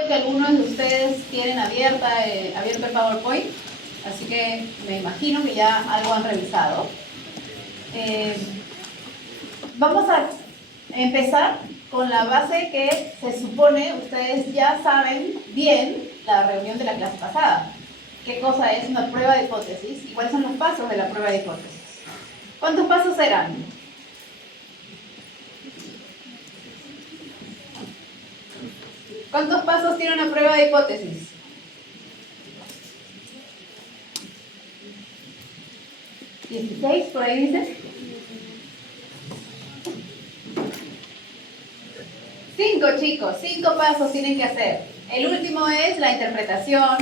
Creo que algunos de ustedes tienen abierto el PowerPoint, así que me imagino que ya algo han revisado. Vamos a empezar con la base que se supone ustedes ya saben bien la reunión de la clase pasada. ¿Qué cosa es una prueba de hipótesis y cuáles son los pasos de la prueba de hipótesis? ¿Cuántos pasos eran? ¿Cuántos pasos tiene una prueba de hipótesis? ¿16 por ahí dice? 5 chicos, 5 pasos tienen que hacer. El último es la interpretación.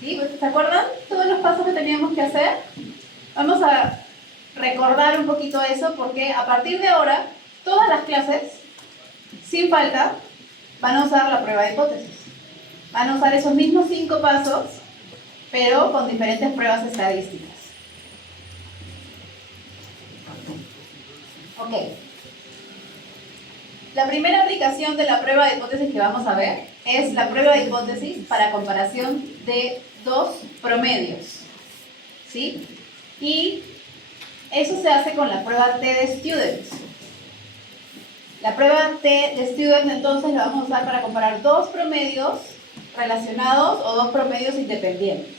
¿Sí? ¿Se acuerdan todos los pasos que teníamos que hacer? Vamos a recordar un poquito eso porque a partir de ahora todas las clases, sin falta, van a usar la prueba de hipótesis. Van a usar esos mismos 5 pasos, pero con diferentes pruebas estadísticas. Ok. La primera aplicación de la prueba de hipótesis que vamos a ver es la prueba de hipótesis para comparación de dos promedios. ¿Sí? Y eso se hace con la prueba T de Student. La prueba T de Student entonces la vamos a usar para comparar dos promedios relacionados o dos promedios independientes.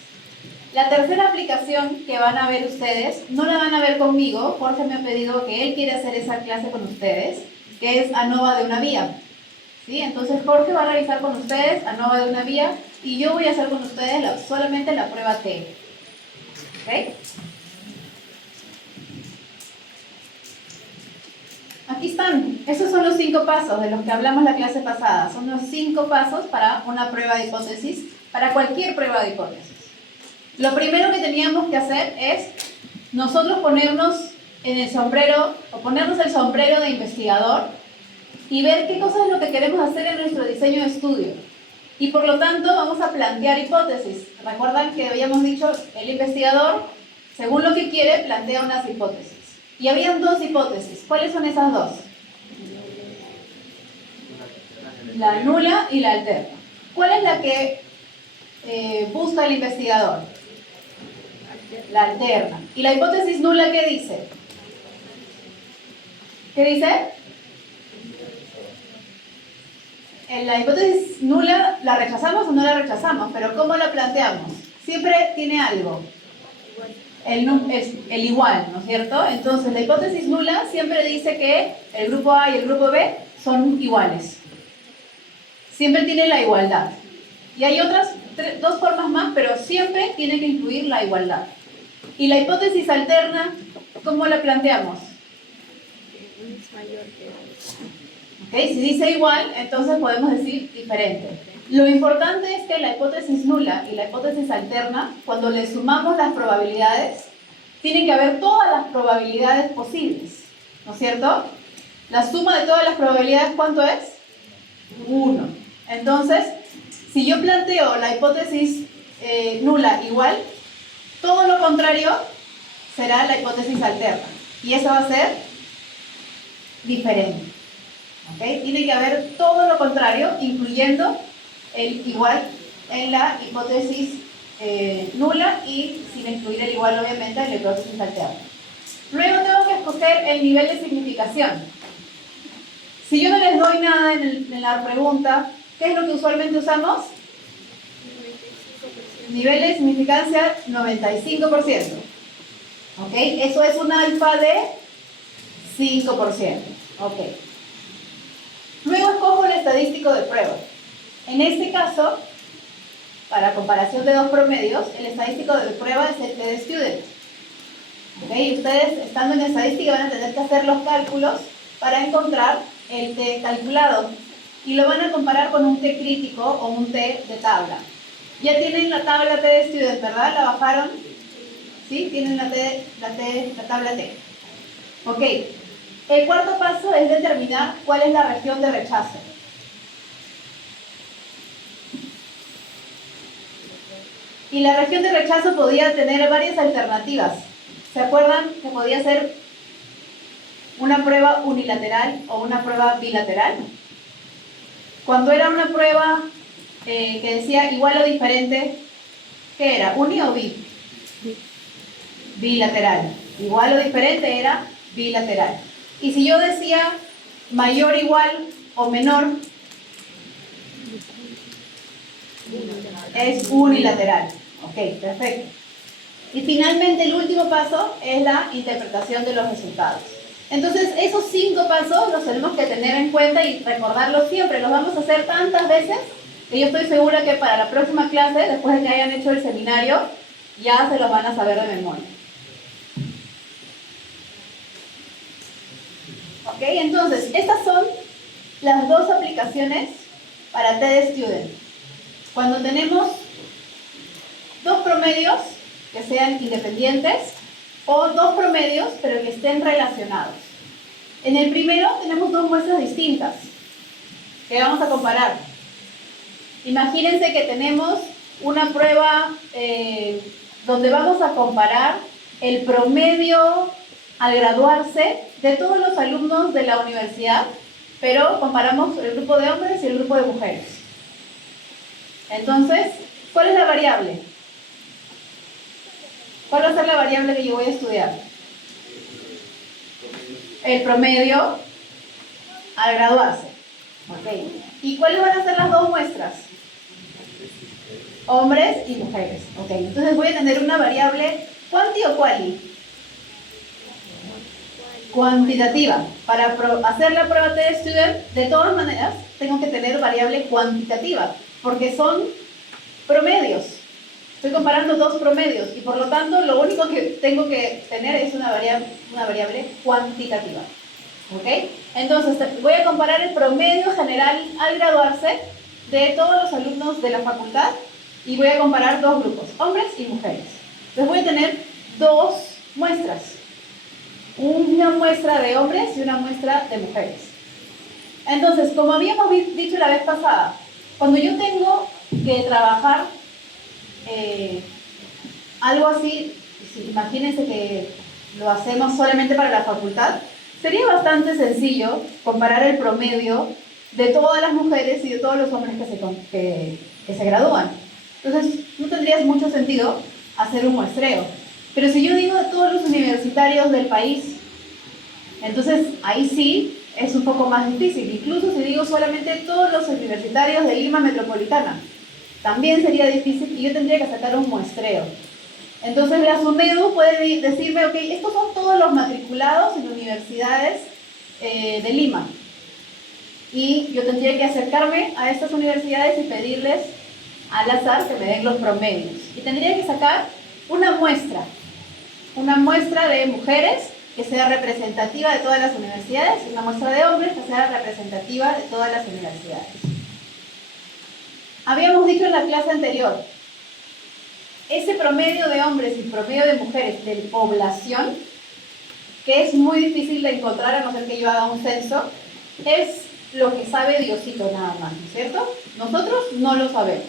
La tercera aplicación que van a ver ustedes, no la van a ver conmigo. Jorge me ha pedido que él quiere hacer esa clase con ustedes, que es ANOVA de una vía. ¿Sí? Entonces Jorge va a realizar con ustedes ANOVA de una vía y yo voy a hacer con ustedes solamente la prueba T. ¿Ok? Aquí están. Esos son los 5 pasos de los que hablamos la clase pasada. Son los 5 pasos para una prueba de hipótesis, para cualquier prueba de hipótesis. Lo primero que teníamos que hacer es nosotros ponernos en el sombrero, o ponernos el sombrero de investigador y ver qué cosa es lo que queremos hacer en nuestro diseño de estudio. Y por lo tanto vamos a plantear hipótesis. Recuerdan que habíamos dicho, el investigador, según lo que quiere, plantea unas hipótesis. Y habían dos hipótesis. ¿Cuáles son esas dos? La nula y la alterna. ¿Cuál es la que busca el investigador? La alterna. ¿Y la hipótesis nula qué dice? ¿Qué dice? En la hipótesis nula, ¿la rechazamos o no la rechazamos? Pero ¿cómo la planteamos? Siempre tiene algo. El igual, ¿no es cierto? Entonces, la hipótesis nula siempre dice que el grupo A y el grupo B son iguales. Siempre tiene la igualdad. Y hay otras dos formas más, pero siempre tiene que incluir la igualdad. Y la hipótesis alterna, ¿cómo la planteamos? ¿Okay? Si dice igual, entonces podemos decir diferente. Lo importante es que la hipótesis nula y la hipótesis alterna, cuando le sumamos las probabilidades, tienen que haber todas las probabilidades posibles, ¿no es cierto? La suma de todas las probabilidades, ¿cuánto es? 1. Entonces, si yo planteo la hipótesis nula igual, todo lo contrario será la hipótesis alterna. Y eso va a ser diferente. ¿Okay? Tiene que haber todo lo contrario, incluyendo el igual en la hipótesis nula y sin incluir el igual, obviamente, en la hipótesis alterna. Luego tengo que escoger el nivel de significación. Si yo no les doy nada en la pregunta, ¿qué es lo que usualmente usamos? Nivel de significancia 95%. ¿Ok? Eso es un alfa de 5%. ¿Ok? Luego escojo el estadístico de prueba. En este caso, para comparación de dos promedios, el estadístico de prueba es el T de Student. ¿Okay? Ustedes, estando en estadística, van a tener que hacer los cálculos para encontrar el T calculado. Y lo van a comparar con un T crítico o un T de tabla. Ya tienen la tabla T de Student, ¿verdad? ¿La bajaron? ¿Sí? Tienen la tabla T. Ok. El cuarto paso es determinar cuál es la región de rechazo. Y la región de rechazo podía tener varias alternativas. ¿Se acuerdan que podía ser una prueba unilateral o una prueba bilateral? Cuando era una prueba que decía igual o diferente, ¿qué era? ¿Uni o bi? Bilateral. Igual o diferente era bilateral. Y si yo decía mayor, igual o menor, es unilateral. Ok, perfecto. Y finalmente el último paso es la interpretación de los resultados. Entonces esos 5 pasos los tenemos que tener en cuenta y recordarlos siempre. Los vamos a hacer tantas veces que yo estoy segura que para la próxima clase, después de que hayan hecho el seminario, ya se los van a saber de memoria. Ok, entonces estas son las 2 aplicaciones para TED Student. Cuando tenemos 2 promedios que sean independientes o 2 promedios pero que estén relacionados. En el primero tenemos 2 muestras distintas que vamos a comparar. Imagínense que tenemos una prueba donde vamos a comparar el promedio al graduarse de todos los alumnos de la universidad, pero comparamos el grupo de hombres y el grupo de mujeres. Entonces, ¿cuál es la variable? ¿Cuál va a ser la variable que yo voy a estudiar? El promedio al graduarse. Okay. ¿Y cuáles van a ser las 2 muestras? Hombres y mujeres. Okay. Entonces voy a tener una variable ¿cuanti o quali? Cuantitativa. Para hacer la prueba TED Student, de todas maneras, tengo que tener variable cuantitativa, porque son promedios. Estoy comparando 2 promedios y por lo tanto lo único que tengo que tener es una variable cuantitativa. ¿Ok? Entonces voy a comparar el promedio general al graduarse de todos los alumnos de la facultad y voy a comparar 2 grupos, hombres y mujeres. Entonces voy a tener 2 muestras. Una muestra de hombres y una muestra de mujeres. Entonces, como habíamos dicho la vez pasada, cuando yo tengo que trabajar algo así, imagínense que lo hacemos solamente para la facultad, sería bastante sencillo comparar el promedio de todas las mujeres y de todos los hombres que se gradúan. Entonces, no tendría mucho sentido hacer un muestreo. Pero si yo digo de todos los universitarios del país, entonces ahí sí es un poco más difícil. Incluso si digo solamente todos los universitarios de Lima Metropolitana, también sería difícil y yo tendría que sacar un muestreo. Entonces la SUNEDU puede decirme, ok, estos son todos los matriculados en universidades de Lima. Y yo tendría que acercarme a estas universidades y pedirles al azar que me den los promedios. Y tendría que sacar una muestra de mujeres que sea representativa de todas las universidades y una muestra de hombres que sea representativa de todas las universidades. Habíamos dicho en la clase anterior, ese promedio de hombres y promedio de mujeres de población, que es muy difícil de encontrar a no ser que yo haga un censo, es lo que sabe Diosito nada más, ¿no es cierto? Nosotros no lo sabemos.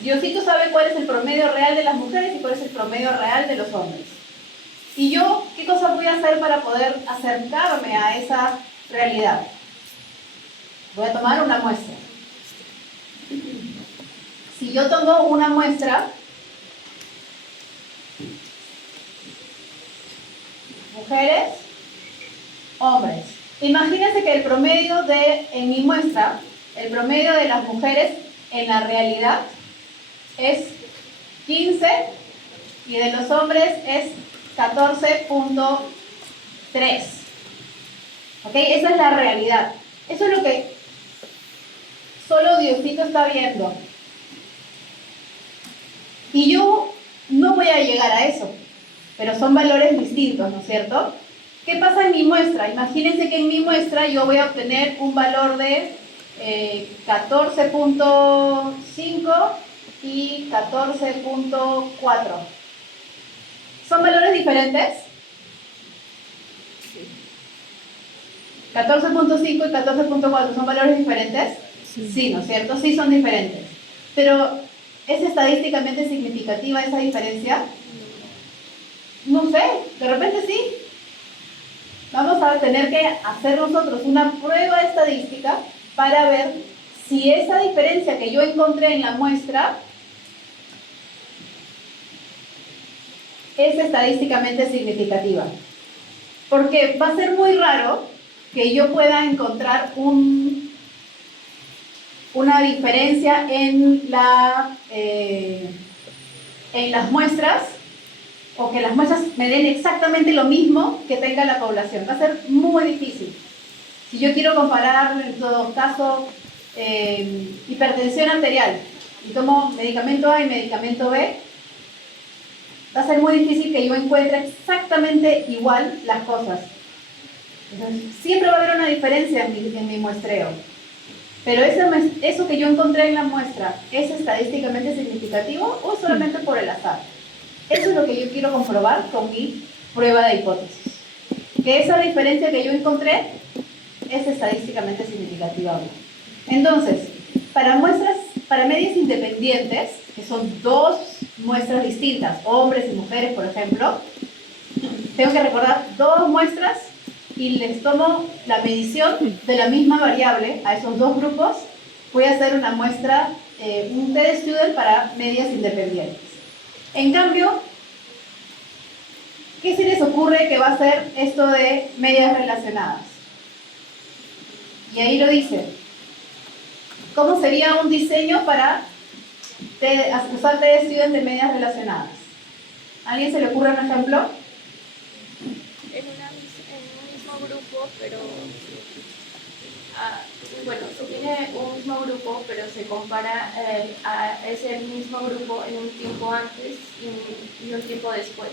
Diosito sabe cuál es el promedio real de las mujeres y cuál es el promedio real de los hombres. ¿Y yo qué cosa voy a hacer para poder acercarme a esa realidad? Voy a tomar una muestra. Si yo tomo una muestra, mujeres, hombres. Imagínense que el promedio en mi muestra, el promedio de las mujeres en la realidad es 15 y de los hombres es 14.3. ¿Ok? Esa es la realidad. Eso es lo que solo Diosito está viendo. Y yo no voy a llegar a eso, pero son valores distintos, ¿no es cierto? ¿Qué pasa en mi muestra? Imagínense que en mi muestra yo voy a obtener un valor de 14.5 y 14.4. ¿Son valores diferentes? 14.5 y 14.4 ¿son valores diferentes? Sí, ¿no es cierto? Sí son diferentes. Pero, ¿es estadísticamente significativa esa diferencia? No sé, de repente sí. Vamos a tener que hacer nosotros una prueba estadística para ver si esa diferencia que yo encontré en la muestra es estadísticamente significativa. Porque va a ser muy raro que yo pueda encontrar una diferencia en las muestras, o que las muestras me den exactamente lo mismo que tenga la población. Va a ser muy difícil. Si yo quiero comparar, en todo caso, hipertensión arterial, y tomo medicamento A y medicamento B, va a ser muy difícil que yo encuentre exactamente igual las cosas. Entonces, siempre va a haber una diferencia en mi muestreo. Pero eso que yo encontré en la muestra, ¿es estadísticamente significativo o solamente por el azar? Eso es lo que yo quiero comprobar con mi prueba de hipótesis. Que esa diferencia que yo encontré es estadísticamente significativa o no. Entonces, para medias independientes, que son dos muestras distintas, hombres y mujeres, por ejemplo, tengo que recordar dos muestras y les tomo la medición de la misma variable a esos dos grupos. Voy a hacer una muestra, un test student para medias independientes. En cambio, ¿qué se les ocurre que va a ser esto de medias relacionadas? Y ahí lo dice. ¿Cómo sería un diseño para usar test student de medias relacionadas? ¿A alguien se le ocurre un ejemplo? En un mismo grupo, pero bueno, se tiene un mismo grupo, pero se compara a ese mismo grupo en un tiempo antes y un tiempo después.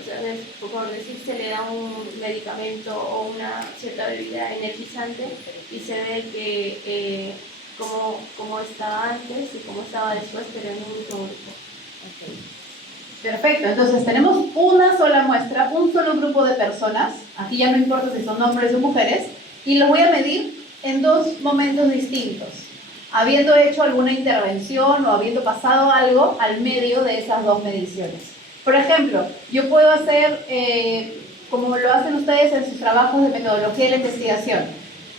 O sea, por decir, se le da un medicamento o una cierta bebida energizante y se ve que cómo estaba antes y cómo estaba después, pero en un mismo grupo. Okay. Perfecto, entonces tenemos una sola muestra, un solo grupo de personas, aquí ya no importa si son hombres o mujeres, y los voy a medir en dos momentos distintos, habiendo hecho alguna intervención o habiendo pasado algo al medio de esas dos mediciones. Por ejemplo, yo puedo hacer, como lo hacen ustedes en sus trabajos de metodología de la investigación,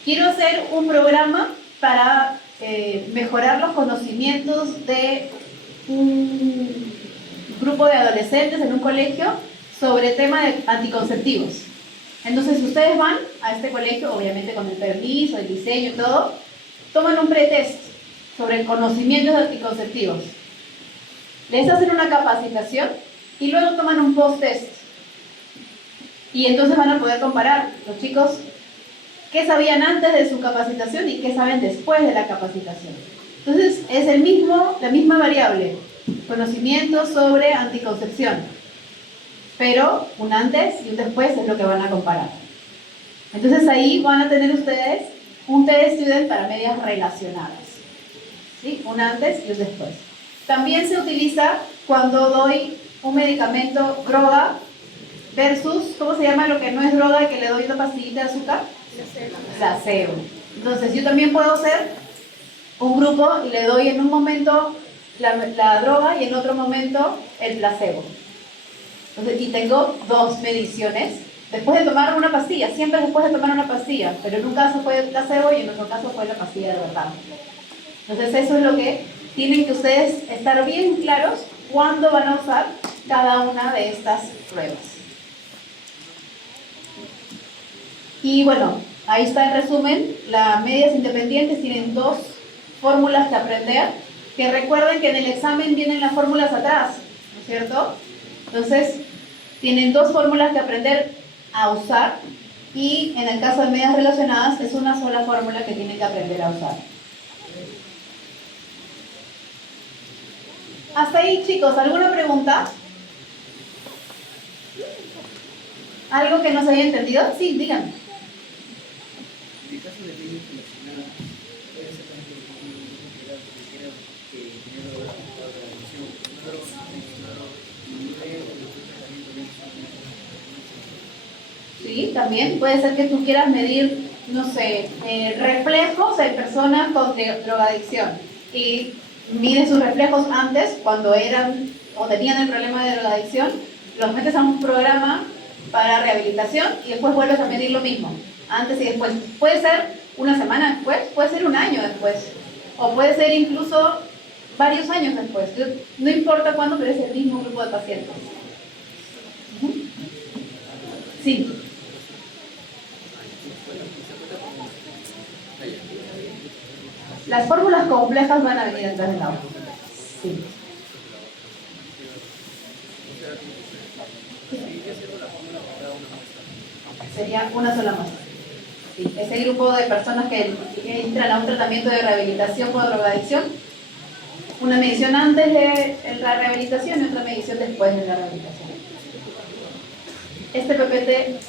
quiero hacer un programa para mejorar los conocimientos de un grupo de adolescentes en un colegio sobre el tema de anticonceptivos. Entonces ustedes van a este colegio, obviamente con el permiso, el diseño y todo, toman un pretest sobre el conocimiento de anticonceptivos. Les hacen una capacitación y luego toman un post-test. Y entonces van a poder comparar los chicos qué sabían antes de su capacitación y qué saben después de la capacitación. Entonces es la misma variable, conocimiento sobre anticoncepción, pero un antes y un después es lo que van a comparar. Entonces ahí van a tener ustedes un test student para medias relacionadas, ¿sí? Un antes y un después. También se utiliza cuando doy un medicamento droga versus, ¿cómo se llama lo que no es droga y que le doy una pastillita de azúcar? Placebo. Entonces yo también puedo hacer un grupo y le doy en un momento la droga y en otro momento el placebo. Entonces, y tengo dos mediciones después de tomar una pastilla, siempre después de tomar una pastilla, pero en un caso fue el placebo y en otro caso fue la pastilla de verdad. Entonces eso es lo que tienen que ustedes estar bien claros cuándo van a usar cada una de estas pruebas. Y bueno, ahí está el resumen. Las medias independientes tienen dos fórmulas que aprender, que recuerden que en el examen vienen las fórmulas atrás, ¿no es cierto? Entonces, tienen dos fórmulas que aprender a usar y en el caso de medias relacionadas es una sola fórmula que tienen que aprender a usar. Hasta ahí, chicos, ¿alguna pregunta? ¿Algo que no se haya entendido? Sí, díganme. En el caso de medios relacionadas, puede ser también que dijera que primero la adicción, primero mencionado y luego el tratamiento de Sí, también puede ser que tú quieras medir, no sé, reflejos en personas con drogadicción y mides sus reflejos antes, cuando eran o tenían el problema de drogadicción, los metes a un programa para rehabilitación y después vuelves a medir lo mismo, antes y después. Puede ser una semana después, puede ser un año después. O puede ser incluso varios años después. No importa cuándo, pero es el mismo grupo de pacientes. Ujú. Sí. Las fórmulas complejas van a venir detrás del agua. Sí. Sería una sola muestra. Sí. Ese grupo de personas que entran a un tratamiento de rehabilitación por drogadicción, una medición antes de la rehabilitación y otra medición después de la rehabilitación. Este PPT,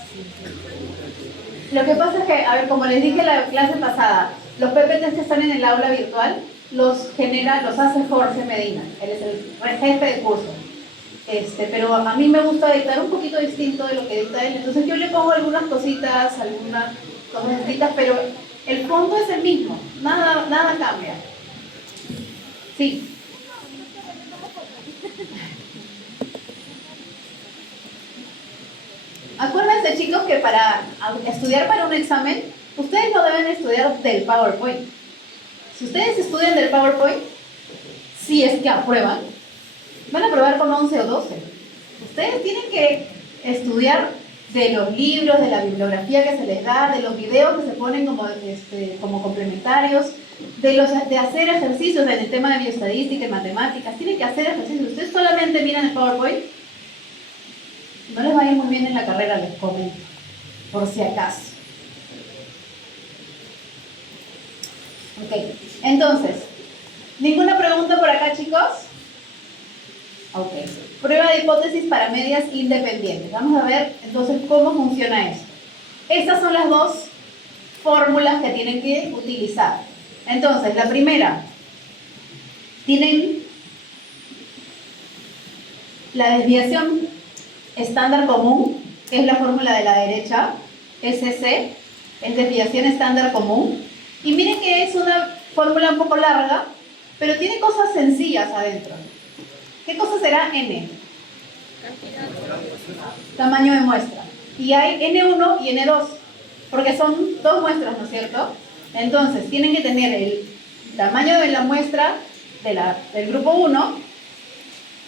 lo que pasa es que, a ver, como les dije en la clase pasada, los PPTs que están en el aula virtual los hace Jorge Medina, él es el jefe de curso. Pero a mí me gusta dictar un poquito distinto de lo que dicta él, entonces yo le pongo algunas cositas, algunas cosas distintas, pero el fondo es el mismo, nada cambia. Sí. Acuérdense, chicos, que para estudiar para un examen, ustedes no deben estudiar del PowerPoint. Si ustedes estudian del PowerPoint, si es que aprueban, van a aprobar con 11 o 12. Ustedes tienen que estudiar de los libros, de la bibliografía que se les da, de los videos que se ponen como complementarios, de hacer ejercicios en el tema de bioestadística y matemáticas. Tienen que hacer ejercicios. Ustedes solamente miran el PowerPoint, no les va a ir muy bien en la carrera, les comento, por si acaso. Ok, entonces, ¿ninguna pregunta por acá, chicos? Ok, prueba de hipótesis para medias independientes. Vamos a ver entonces cómo funciona esto. Estas son las dos fórmulas que tienen que utilizar. Entonces, la primera, tienen la desviación estándar común, que es la fórmula de la derecha, SC, es desviación estándar común. Y miren que es una fórmula un poco larga, pero tiene cosas sencillas adentro. ¿Qué cosa será N? Tamaño de muestra. Y hay N1 y N2, porque son dos muestras, ¿no es cierto? Entonces, tienen que tener el tamaño de la muestra del grupo 1,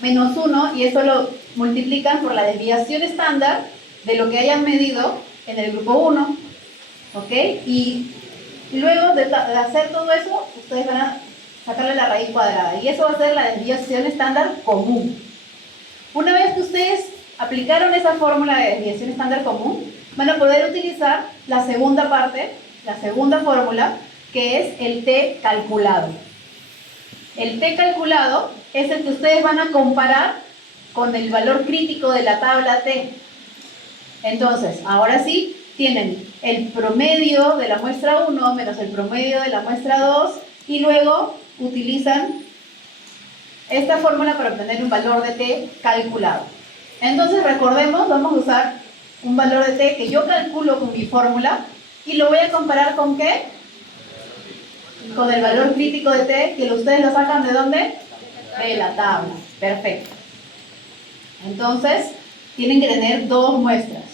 menos 1, y eso lo multiplican por la desviación estándar de lo que hayan medido en el grupo 1. ¿Ok? Y luego de hacer todo eso, ustedes van a sacarle la raíz cuadrada. Y eso va a ser la desviación estándar común. Una vez que ustedes aplicaron esa fórmula de desviación estándar común, van a poder utilizar la segunda parte, la segunda fórmula, que es el T calculado. El T calculado es el que ustedes van a comparar con el valor crítico de la tabla T. Entonces, ahora sí, tienen el promedio de la muestra 1 menos el promedio de la muestra 2 y luego utilizan esta fórmula para obtener un valor de T calculado. Entonces, recordemos, vamos a usar un valor de T que yo calculo con mi fórmula y lo voy a comparar ¿con qué? Con el valor crítico de T, que ustedes lo sacan ¿de dónde? De la tabla. Perfecto. Entonces, tienen que tener dos muestras.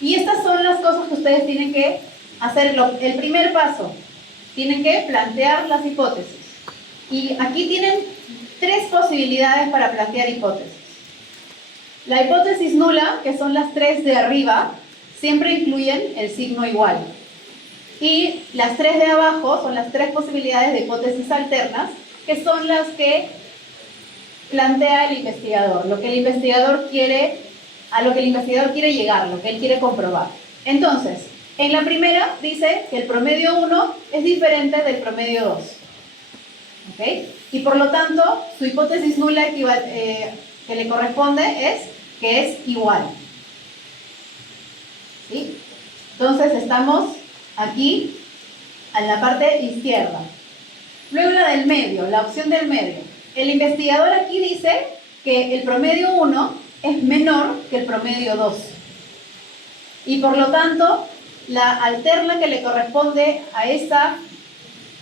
Y estas son las cosas que ustedes tienen que hacer. El primer paso, tienen que plantear las hipótesis. Y aquí tienen tres posibilidades para plantear hipótesis. La hipótesis nula, que son las tres de arriba, siempre incluyen el signo igual. Y las tres de abajo son las tres posibilidades de hipótesis alternas, que son las que plantea el investigador, lo que el investigador quiere, a lo que el investigador quiere llegar, lo que él quiere comprobar. Entonces, en la primera dice que el promedio 1 es diferente del promedio 2. ¿Ok? Y por lo tanto, su hipótesis nula que le corresponde es que es igual. ¿Sí? Entonces, estamos aquí en la parte izquierda. Luego la del medio, la opción del medio. El investigador aquí dice que el promedio 1 es menor que el promedio 2. Y por lo tanto, la alterna que le corresponde a esa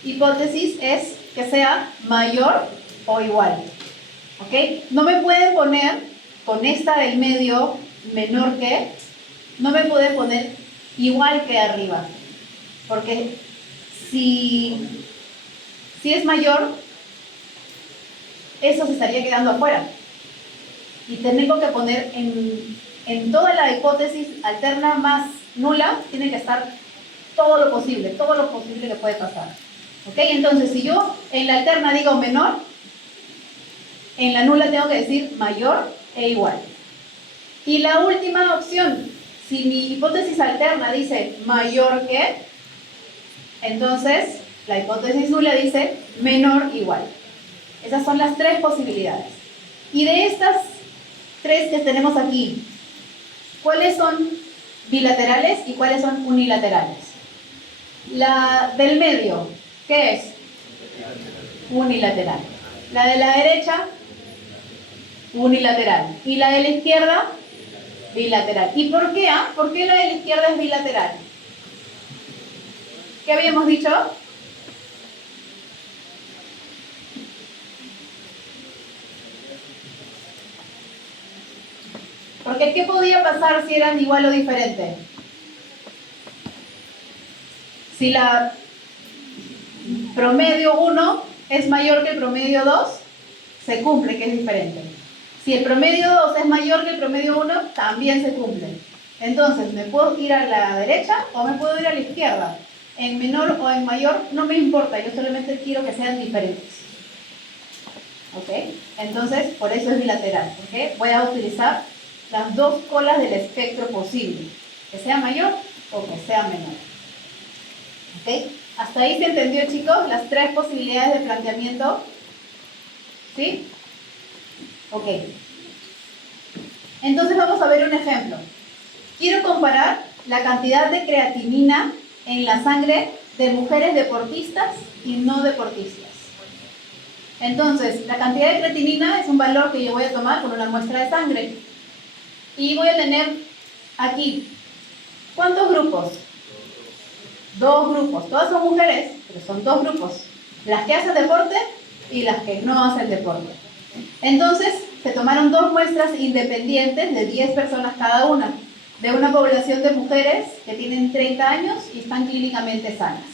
hipótesis es que sea mayor o igual. ¿Ok? No me pueden poner con esta del medio menor que, no me pueden poner igual que arriba. Porque si es mayor, eso se estaría quedando afuera. Y tengo que poner en toda la hipótesis alterna más nula, tiene que estar todo lo posible que puede pasar. ¿Ok? Entonces, si yo en la alterna digo menor, en la nula tengo que decir mayor e igual. Y la última opción, si mi hipótesis alterna dice mayor que, entonces la hipótesis nula dice menor o igual. Esas son las tres posibilidades. Y de estas tres que tenemos aquí, ¿cuáles son bilaterales y cuáles son unilaterales? La del medio, ¿qué es? Unilateral. La de la derecha, unilateral. Y la de la izquierda, bilateral. ¿Y por qué? ¿Por qué la de la izquierda es bilateral? ¿Qué habíamos dicho? Porque ¿qué podía pasar si eran igual o diferente? Si la promedio 1 es mayor que el promedio 2, se cumple que es diferente. Si el promedio 2 es mayor que el promedio 1, también se cumple. Entonces, ¿me puedo ir a la derecha o me puedo ir a la izquierda? En menor o en mayor, no me importa, yo solamente quiero que sean diferentes. ¿Ok? Entonces, por eso es bilateral. ¿Ok? Voy a utilizar las dos colas del espectro posible, que sea mayor o que sea menor. ¿Ok? ¿Hasta ahí se entendió, chicos? Las tres posibilidades de planteamiento. ¿Sí? Ok. Entonces vamos a ver un ejemplo. Quiero comparar la cantidad de creatinina en la sangre de mujeres deportistas y no deportistas. Entonces, la cantidad de creatinina es un valor que yo voy a tomar con una muestra de sangre. Y voy a tener aquí, ¿cuántos grupos? Dos grupos. Todas son mujeres, pero son dos grupos. Las que hacen deporte y las que no hacen deporte. Entonces, se tomaron dos muestras independientes de 10 personas cada una, de una población de mujeres que tienen 30 años y están clínicamente sanas.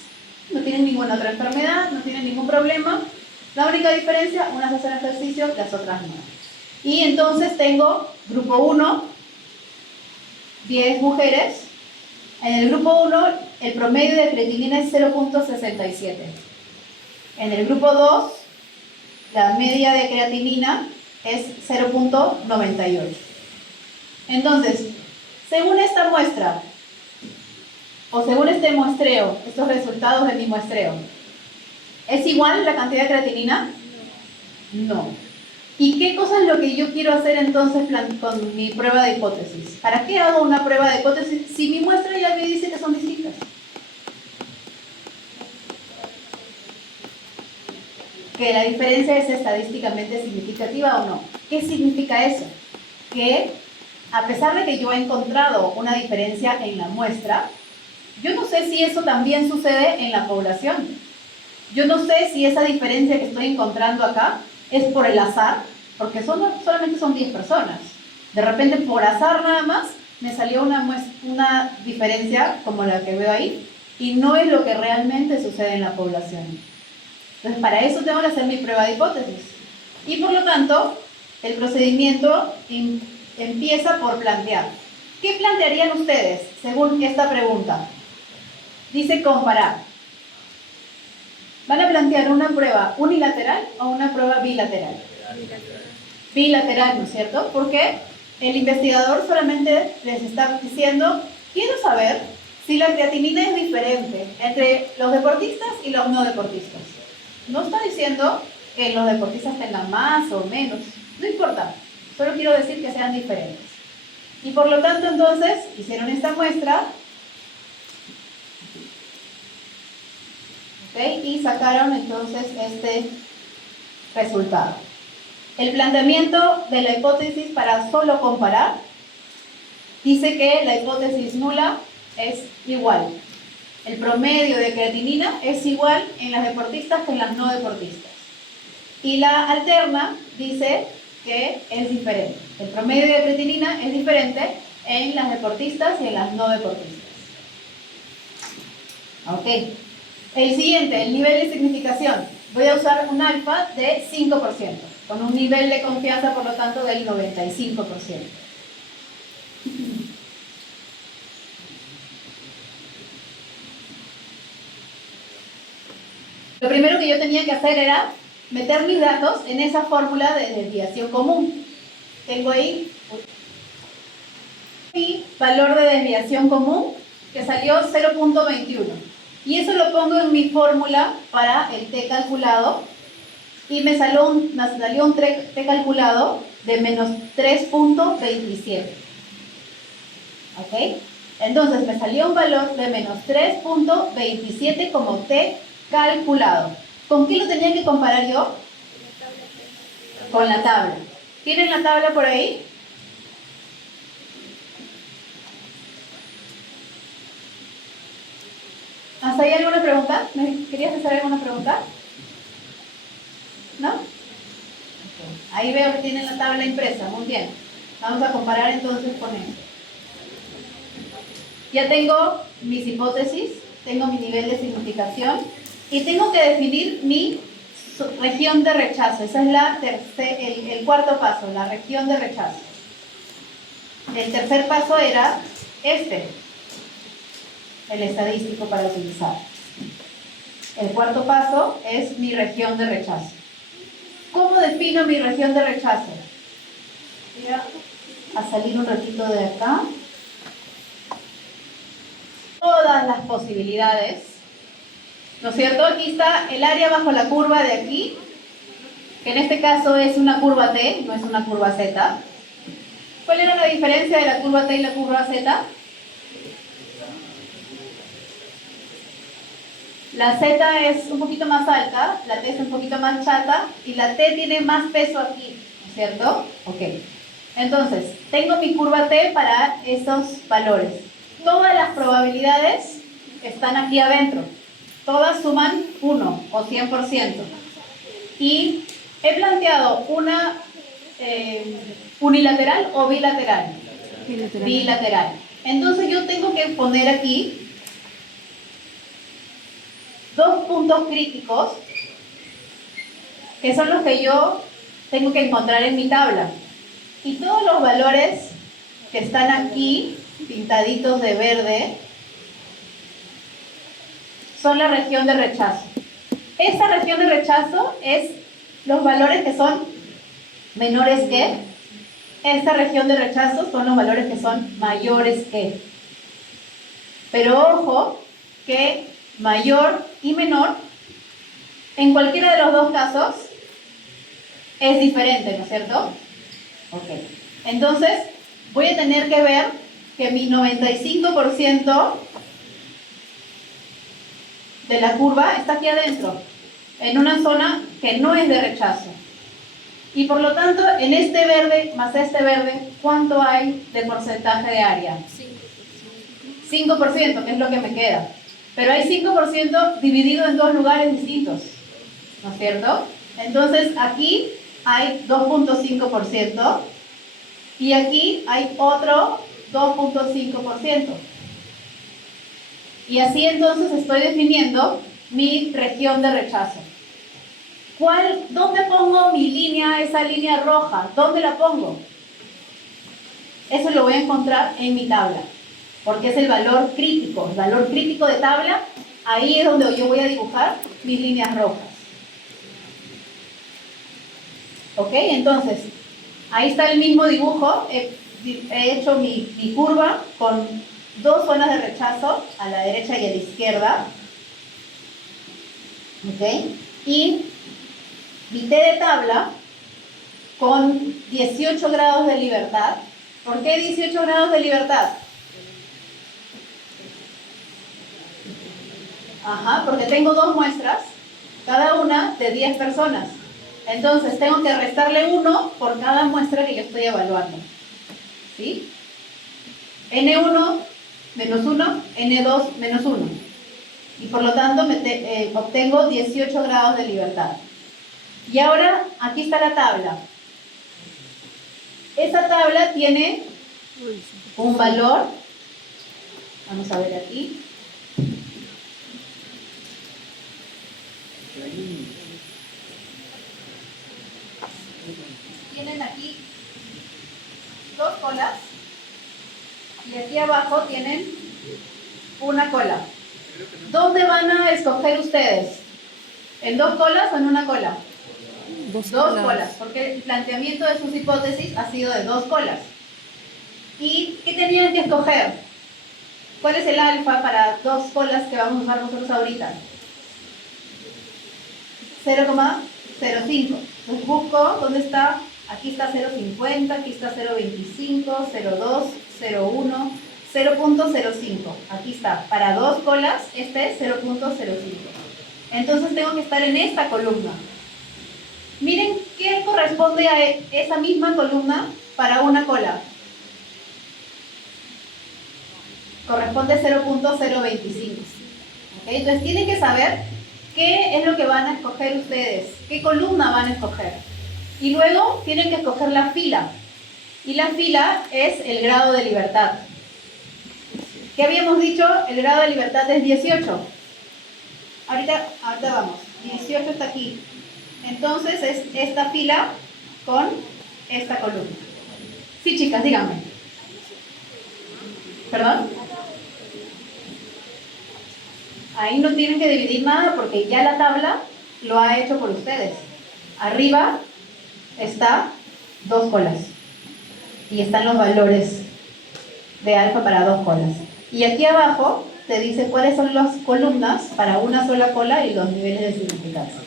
No tienen ninguna otra enfermedad, no tienen ningún problema. La única diferencia, unas hacen ejercicio, las otras no. Y entonces tengo grupo 1, 10 mujeres. En el grupo 1, el promedio de creatinina es 0.67. En el grupo 2, la media de creatinina es 0.98. Entonces, según esta muestra, o según este muestreo, estos resultados de mi muestreo, ¿es igual la cantidad de creatinina? No. ¿Y qué cosa es lo que yo quiero hacer entonces con mi prueba de hipótesis? ¿Para qué hago una prueba de hipótesis si mi muestra ya me dice que son distintas? ¿Que la diferencia es estadísticamente significativa o no? ¿Qué significa eso? Que a pesar de que yo he encontrado una diferencia en la muestra, yo no sé si eso también sucede en la población. Yo no sé si esa diferencia que estoy encontrando acá es por el azar, porque solamente son 10 personas. De repente, por azar nada más, me salió una diferencia como la que veo ahí, y no es lo que realmente sucede en la población. Entonces, para eso tengo que hacer mi prueba de hipótesis. Y por lo tanto, el procedimiento empieza por plantear. ¿Qué plantearían ustedes según esta pregunta? Dice comparar. ¿Van a plantear una prueba unilateral o una prueba bilateral? Bilateral, ¿no es cierto? Porque el investigador solamente les está diciendo, quiero saber si la creatinina es diferente entre los deportistas y los no deportistas. No está diciendo que los deportistas tengan más o menos, no importa, solo quiero decir que sean diferentes. Y por lo tanto, entonces, hicieron esta muestra, ¿okay? Y sacaron entonces este resultado. El planteamiento de la hipótesis para solo comparar dice que la hipótesis nula es igual. El promedio de creatinina es igual en las deportistas que en las no deportistas. Y la alterna dice que es diferente. El promedio de creatinina es diferente en las deportistas y en las no deportistas. Ok. El siguiente, el nivel de significación. Voy a usar un alfa de 5%, con un nivel de confianza, por lo tanto, del 95%. Lo primero que yo tenía que hacer era meter mis datos en esa fórmula de desviación común. Tengo ahí mi valor de desviación común, que salió 0.21. Y eso lo pongo en mi fórmula para el t calculado. Y me salió un t calculado de menos 3.27. ¿Ok? Entonces me salió un valor de menos 3.27 como t calculado. ¿Con qué lo tenía que comparar yo? Con la tabla. ¿Tienen la tabla por ahí? ¿Hasta ahí alguna pregunta? ¿Me querías hacer alguna pregunta? ¿No? Ahí veo que tienen la tabla impresa, muy bien. Vamos a comparar entonces con eso. Ya tengo mis hipótesis, tengo mi nivel de significación y tengo que definir mi región de rechazo. Ese es el cuarto paso, la región de rechazo. El tercer paso era este, el estadístico para utilizar. El cuarto paso es mi región de rechazo. ¿Cómo defino mi región de rechazo? Voy a salir un ratito de acá. Todas las posibilidades, ¿no es cierto? Aquí está el área bajo la curva de aquí, que en este caso es una curva T, no es una curva Z. ¿Cuál era la diferencia de la curva T y la curva Z? La Z es un poquito más alta, la T es un poquito más chata y la T tiene más peso aquí, ¿no es cierto? Ok. Entonces, tengo mi curva T para esos valores. Todas las probabilidades están aquí adentro. Todas suman 1 o 100%. Y he planteado una unilateral o bilateral. Bilateral. Entonces yo tengo que poner aquí dos puntos críticos que son los que yo tengo que encontrar en mi tabla. Y todos los valores que están aquí, pintaditos de verde, son la región de rechazo. Esta región de rechazo es los valores que son menores que. Esta región de rechazo son los valores que son mayores que. Pero ojo que mayor y menor, en cualquiera de los dos casos, es diferente, ¿no es cierto? Ok. Entonces, voy a tener que ver que mi 95% de la curva está aquí adentro, en una zona que no es de rechazo. Y por lo tanto, en este verde más este verde, ¿cuánto hay de porcentaje de área? 5%, que es lo que me queda. Pero hay 5% dividido en dos lugares distintos, ¿no es cierto? Entonces, aquí hay 2.5% y aquí hay otro 2.5%. Y así entonces estoy definiendo mi región de rechazo. ¿Dónde pongo mi línea, esa línea roja? ¿Dónde la pongo? Eso lo voy a encontrar en mi tabla, porque es el valor crítico. El valor crítico de tabla, ahí es donde yo voy a dibujar mis líneas rojas. ¿Ok? Entonces, ahí está el mismo dibujo. He hecho mi curva con dos zonas de rechazo, a la derecha y a la izquierda. ¿Ok? Y mi T de tabla con 18 grados de libertad. ¿Por qué 18 grados de libertad? Ajá, porque tengo dos muestras, cada una de 10 personas. Entonces tengo que restarle 1 por cada muestra que yo estoy evaluando. ¿Sí? N1 menos 1, N2 menos 1. Y por lo tanto obtengo 18 grados de libertad. Y ahora aquí está la tabla. Esa tabla tiene un valor. Vamos a ver aquí. aquí abajo tienen una cola. ¿Dónde van a escoger ustedes? ¿En 2 colas o en una cola? Dos colas, porque el planteamiento de sus hipótesis ha sido de 2 colas. ¿Y qué tenían que escoger? ¿Cuál es el alfa para 2 colas que vamos a usar nosotros ahorita? 0,05. Entonces busco, ¿dónde está? Aquí está 0,50, aquí está 0,25, 0,2, 0,1, 0,05. Aquí está. Para 2 colas, este es 0,05. Entonces tengo que estar en esta columna. Miren qué corresponde a esa misma columna para una cola. Corresponde 0,025. ¿Okay? Entonces tienen que saber qué es lo que van a escoger ustedes, qué columna van a escoger. Y luego tienen que escoger la fila. Y la fila es el grado de libertad. ¿Qué habíamos dicho? El grado de libertad es 18. Ahorita vamos. 18 está aquí. Entonces es esta fila con esta columna. Sí, chicas, díganme. ¿Perdón? Ahí no tienen que dividir nada porque ya la tabla lo ha hecho por ustedes. Arriba está 2 colas. Y están los valores de alfa para 2 colas. Y aquí abajo te dice cuáles son las columnas para una sola cola y los niveles de significancia.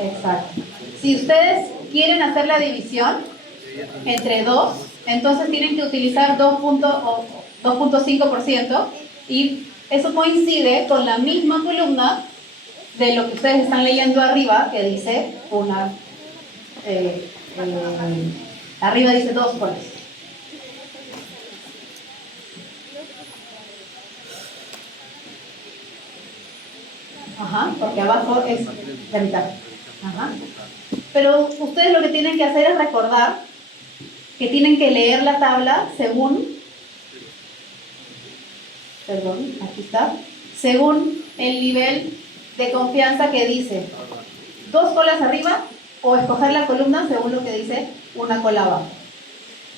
Exacto. Si ustedes quieren hacer la división entre 2, entonces tienen que utilizar 2.5% y eso coincide con la misma columna de lo que ustedes están leyendo arriba, que dice arriba dice 2 colas. Ajá, porque abajo es la mitad. Ajá. Pero ustedes lo que tienen que hacer es recordar que tienen que leer la tabla según, perdón, aquí está, según el nivel de confianza que dice 2 colas arriba o escoger la columna según lo que dice una cola abajo.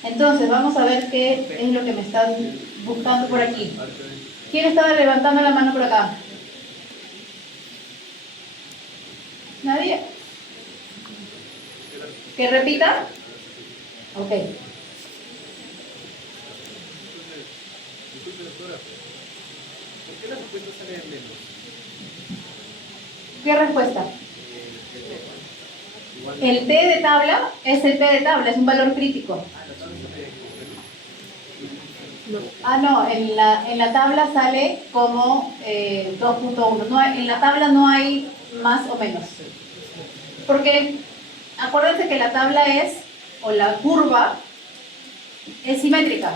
Entonces, vamos a ver qué es lo que me están buscando por aquí. ¿Quién estaba levantando la mano por acá? ¿Nadie? ¿Que repita? Ok. ¿Por qué la respuesta sale en menos? ¿Qué respuesta? El T de tabla es el T de tabla, es un valor crítico. No, en la tabla sale como 2.1. No, en la tabla no hay más o menos. Porque acuérdense que la tabla es, o la curva, es simétrica.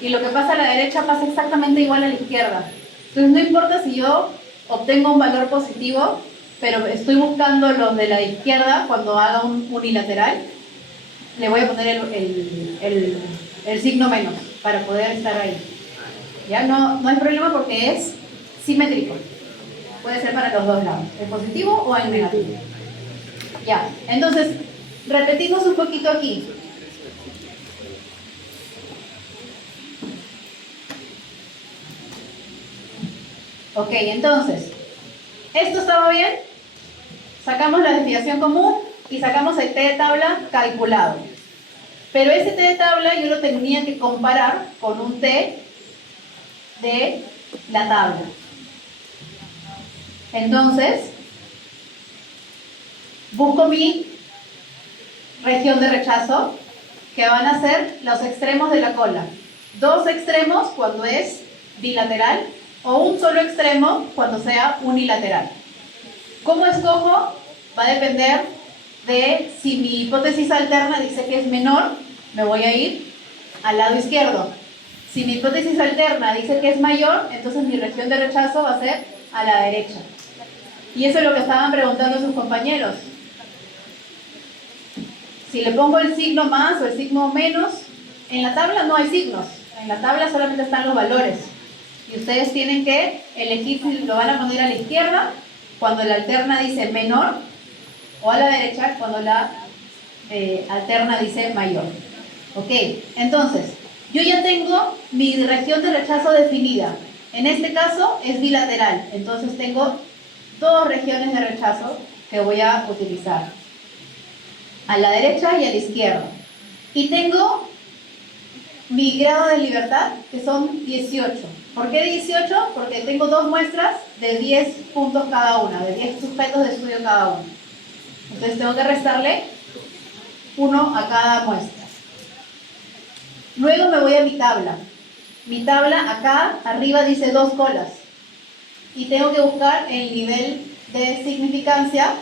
Y lo que pasa a la derecha pasa exactamente igual a la izquierda. Entonces no importa si yo obtengo un valor positivo, pero estoy buscando los de la izquierda cuando haga un unilateral, le voy a poner el signo menos para poder estar ahí. Ya no hay problema porque es simétrico. Puede ser para los dos lados, el positivo o el negativo. Ya, entonces repetimos un poquito aquí. Ok, entonces, ¿esto estaba bien? Sacamos la desviación común y sacamos el T de tabla calculado. Pero ese T de tabla yo lo tenía que comparar con un T de la tabla. Entonces, busco mi región de rechazo, que van a ser los extremos de la cola. 2 extremos cuando es bilateral o un solo extremo cuando sea unilateral. ¿Cómo escojo? Va a depender de si mi hipótesis alterna dice que es menor, me voy a ir al lado izquierdo. Si mi hipótesis alterna dice que es mayor, entonces mi región de rechazo va a ser a la derecha. Y eso es lo que estaban preguntando sus compañeros. Si le pongo el signo más o el signo menos, en la tabla no hay signos. En la tabla solamente están los valores. Y ustedes tienen que elegir si lo van a poner a la izquierda cuando la alterna dice menor o a la derecha cuando la alterna dice mayor. Ok, entonces, yo ya tengo mi región de rechazo definida. En este caso es bilateral, entonces tengo dos regiones de rechazo que voy a utilizar. A la derecha y a la izquierda. Y tengo mi grado de libertad, que son 18. ¿Por qué 18? Porque tengo dos muestras de 10 puntos cada una, de 10 sujetos de estudio cada uno. Entonces tengo que restarle 1 a cada muestra. Luego me voy a mi tabla. Mi tabla acá arriba dice 2 colas. Y tengo que buscar el nivel de significancia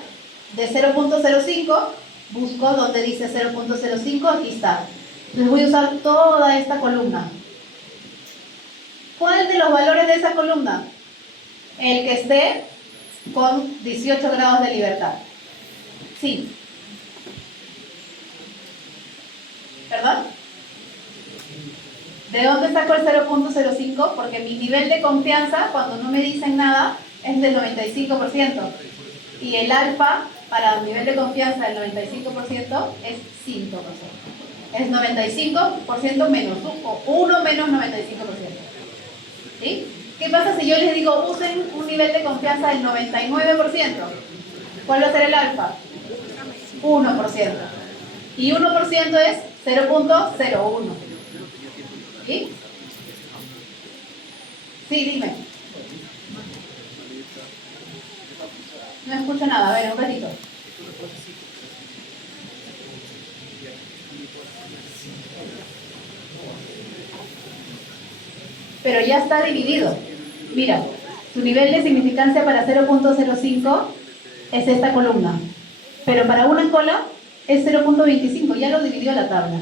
de 0.05. Busco donde dice 0.05, aquí está. Entonces voy a usar toda esta columna. ¿Cuál de los valores de esa columna? El que esté con 18 grados de libertad. Sí. ¿Perdón? ¿De dónde saco el 0.05? Porque mi nivel de confianza, cuando no me dicen nada, es del 95%. Y el alfa, para el nivel de confianza del 95%, es 5%. Es 95% menos, o 1 menos 95%. ¿Sí? ¿Qué pasa si yo les digo usen un nivel de confianza del 99%? ¿Cuál va a ser el alfa? 1%. Y 1% es 0.01. ¿Sí? Sí, dime. No escucho nada, a ver, un ratito. Pero ya está dividido. Mira, su nivel de significancia para 0.05 es esta columna. Pero para una cola es 0.25, ya lo dividió la tabla.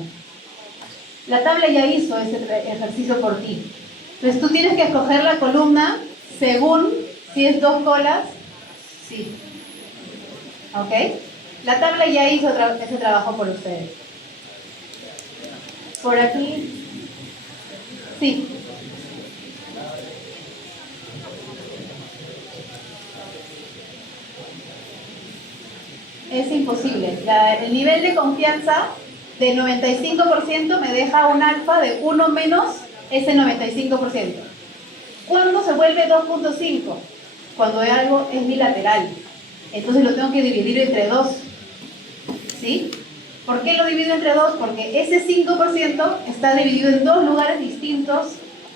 La tabla ya hizo ese ejercicio por ti. Entonces tú tienes que escoger la columna según si es 2 colas, sí. ¿Ok? La tabla ya hizo ese trabajo por ustedes. Por aquí, sí. Es imposible. El nivel de confianza de 95% me deja un alfa de 1 menos ese 95%. ¿Cuándo se vuelve 2.5? Cuando algo es bilateral. Entonces lo tengo que dividir entre 2. ¿Sí? ¿Por qué lo divido entre 2? Porque ese 5% está dividido en 2 lugares distintos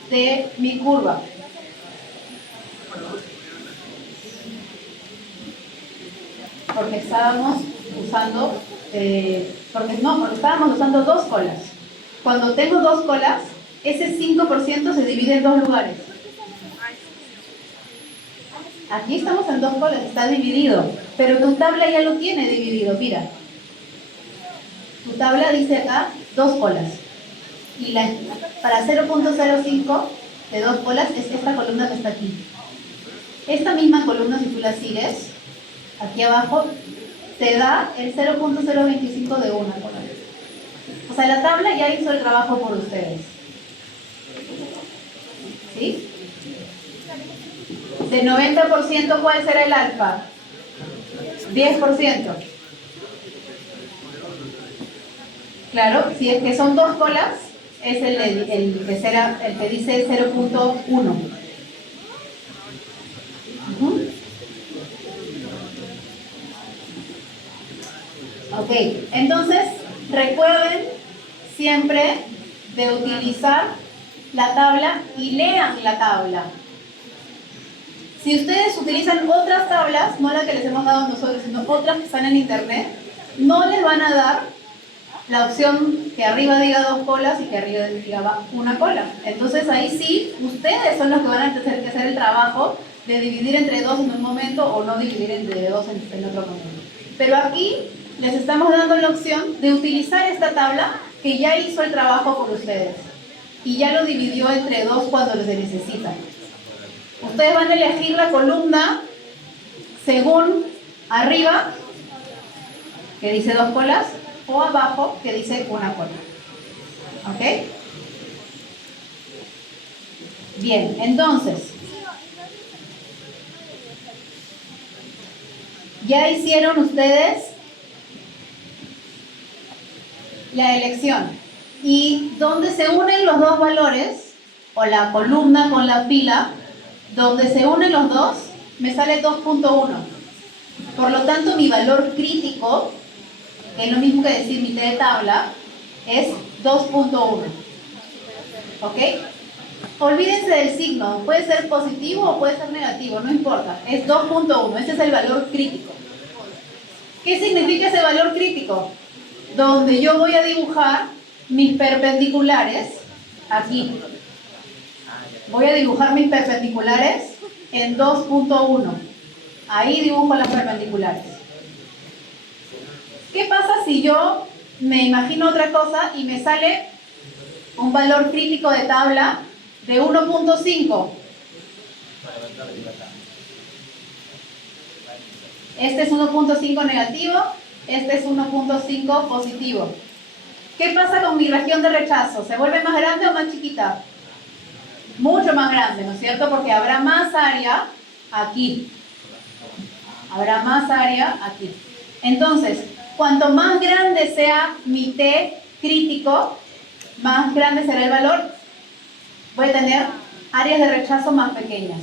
de mi curva. Porque estábamos usando, porque estábamos usando 2 colas. Cuando tengo 2 colas, ese 5% se divide en 2 lugares. Aquí estamos en 2 colas, está dividido, pero tu tabla ya lo tiene dividido, mira. Tu tabla dice acá 2 colas. Y para 0.05 de 2 colas es esta columna que está aquí. Esta misma columna, si tú la sigues, aquí abajo, te da el 0.025 de una cola. O sea, la tabla ya hizo el trabajo por ustedes. ¿Sí? De 90%, ¿cuál será el alfa? 10%. Claro, si es que son 2 colas, es el que dice 0.1. Ok, entonces recuerden siempre de utilizar la tabla y lean la tabla. Si ustedes utilizan otras tablas, no la que les hemos dado nosotros, sino otras que están en internet, no les van a dar la opción que arriba diga 2 colas y que arriba diga una cola. Entonces ahí sí, ustedes son los que van a tener que hacer el trabajo de dividir entre 2 en un momento o no dividir entre 2 en otro momento. Pero aquí les estamos dando la opción de utilizar esta tabla que ya hizo el trabajo por ustedes y ya lo dividió entre 2 cuando se necesita. Ustedes van a elegir la columna según arriba, que dice 2 colas, o abajo, que dice una cola. ¿Ok? Bien, entonces, ¿ya hicieron ustedes la elección. Y donde se unen los dos valores, o la columna con la fila, donde se unen los dos, me sale 2.1. Por lo tanto, mi valor crítico, que es lo mismo que decir mi T de tabla, es 2.1. ¿Ok? Olvídense del signo, puede ser positivo o puede ser negativo, no importa, es 2.1, ese es el valor crítico. ¿Qué significa ese valor crítico? Donde yo voy a dibujar mis perpendiculares aquí. Voy a dibujar mis perpendiculares en 2.1. Ahí dibujo las perpendiculares. ¿Qué pasa si yo me imagino otra cosa y me sale un valor crítico de tabla de 1.5? Este es 1.5 negativo, este es 1.5 positivo. ¿Qué pasa con mi región de rechazo? ¿Se vuelve más grande o más chiquita? Mucho más grande, ¿no es cierto? Porque habrá más área aquí. Habrá más área aquí. Entonces, cuanto más grande sea mi T crítico, más grande será el valor. Voy a tener áreas de rechazo más pequeñas.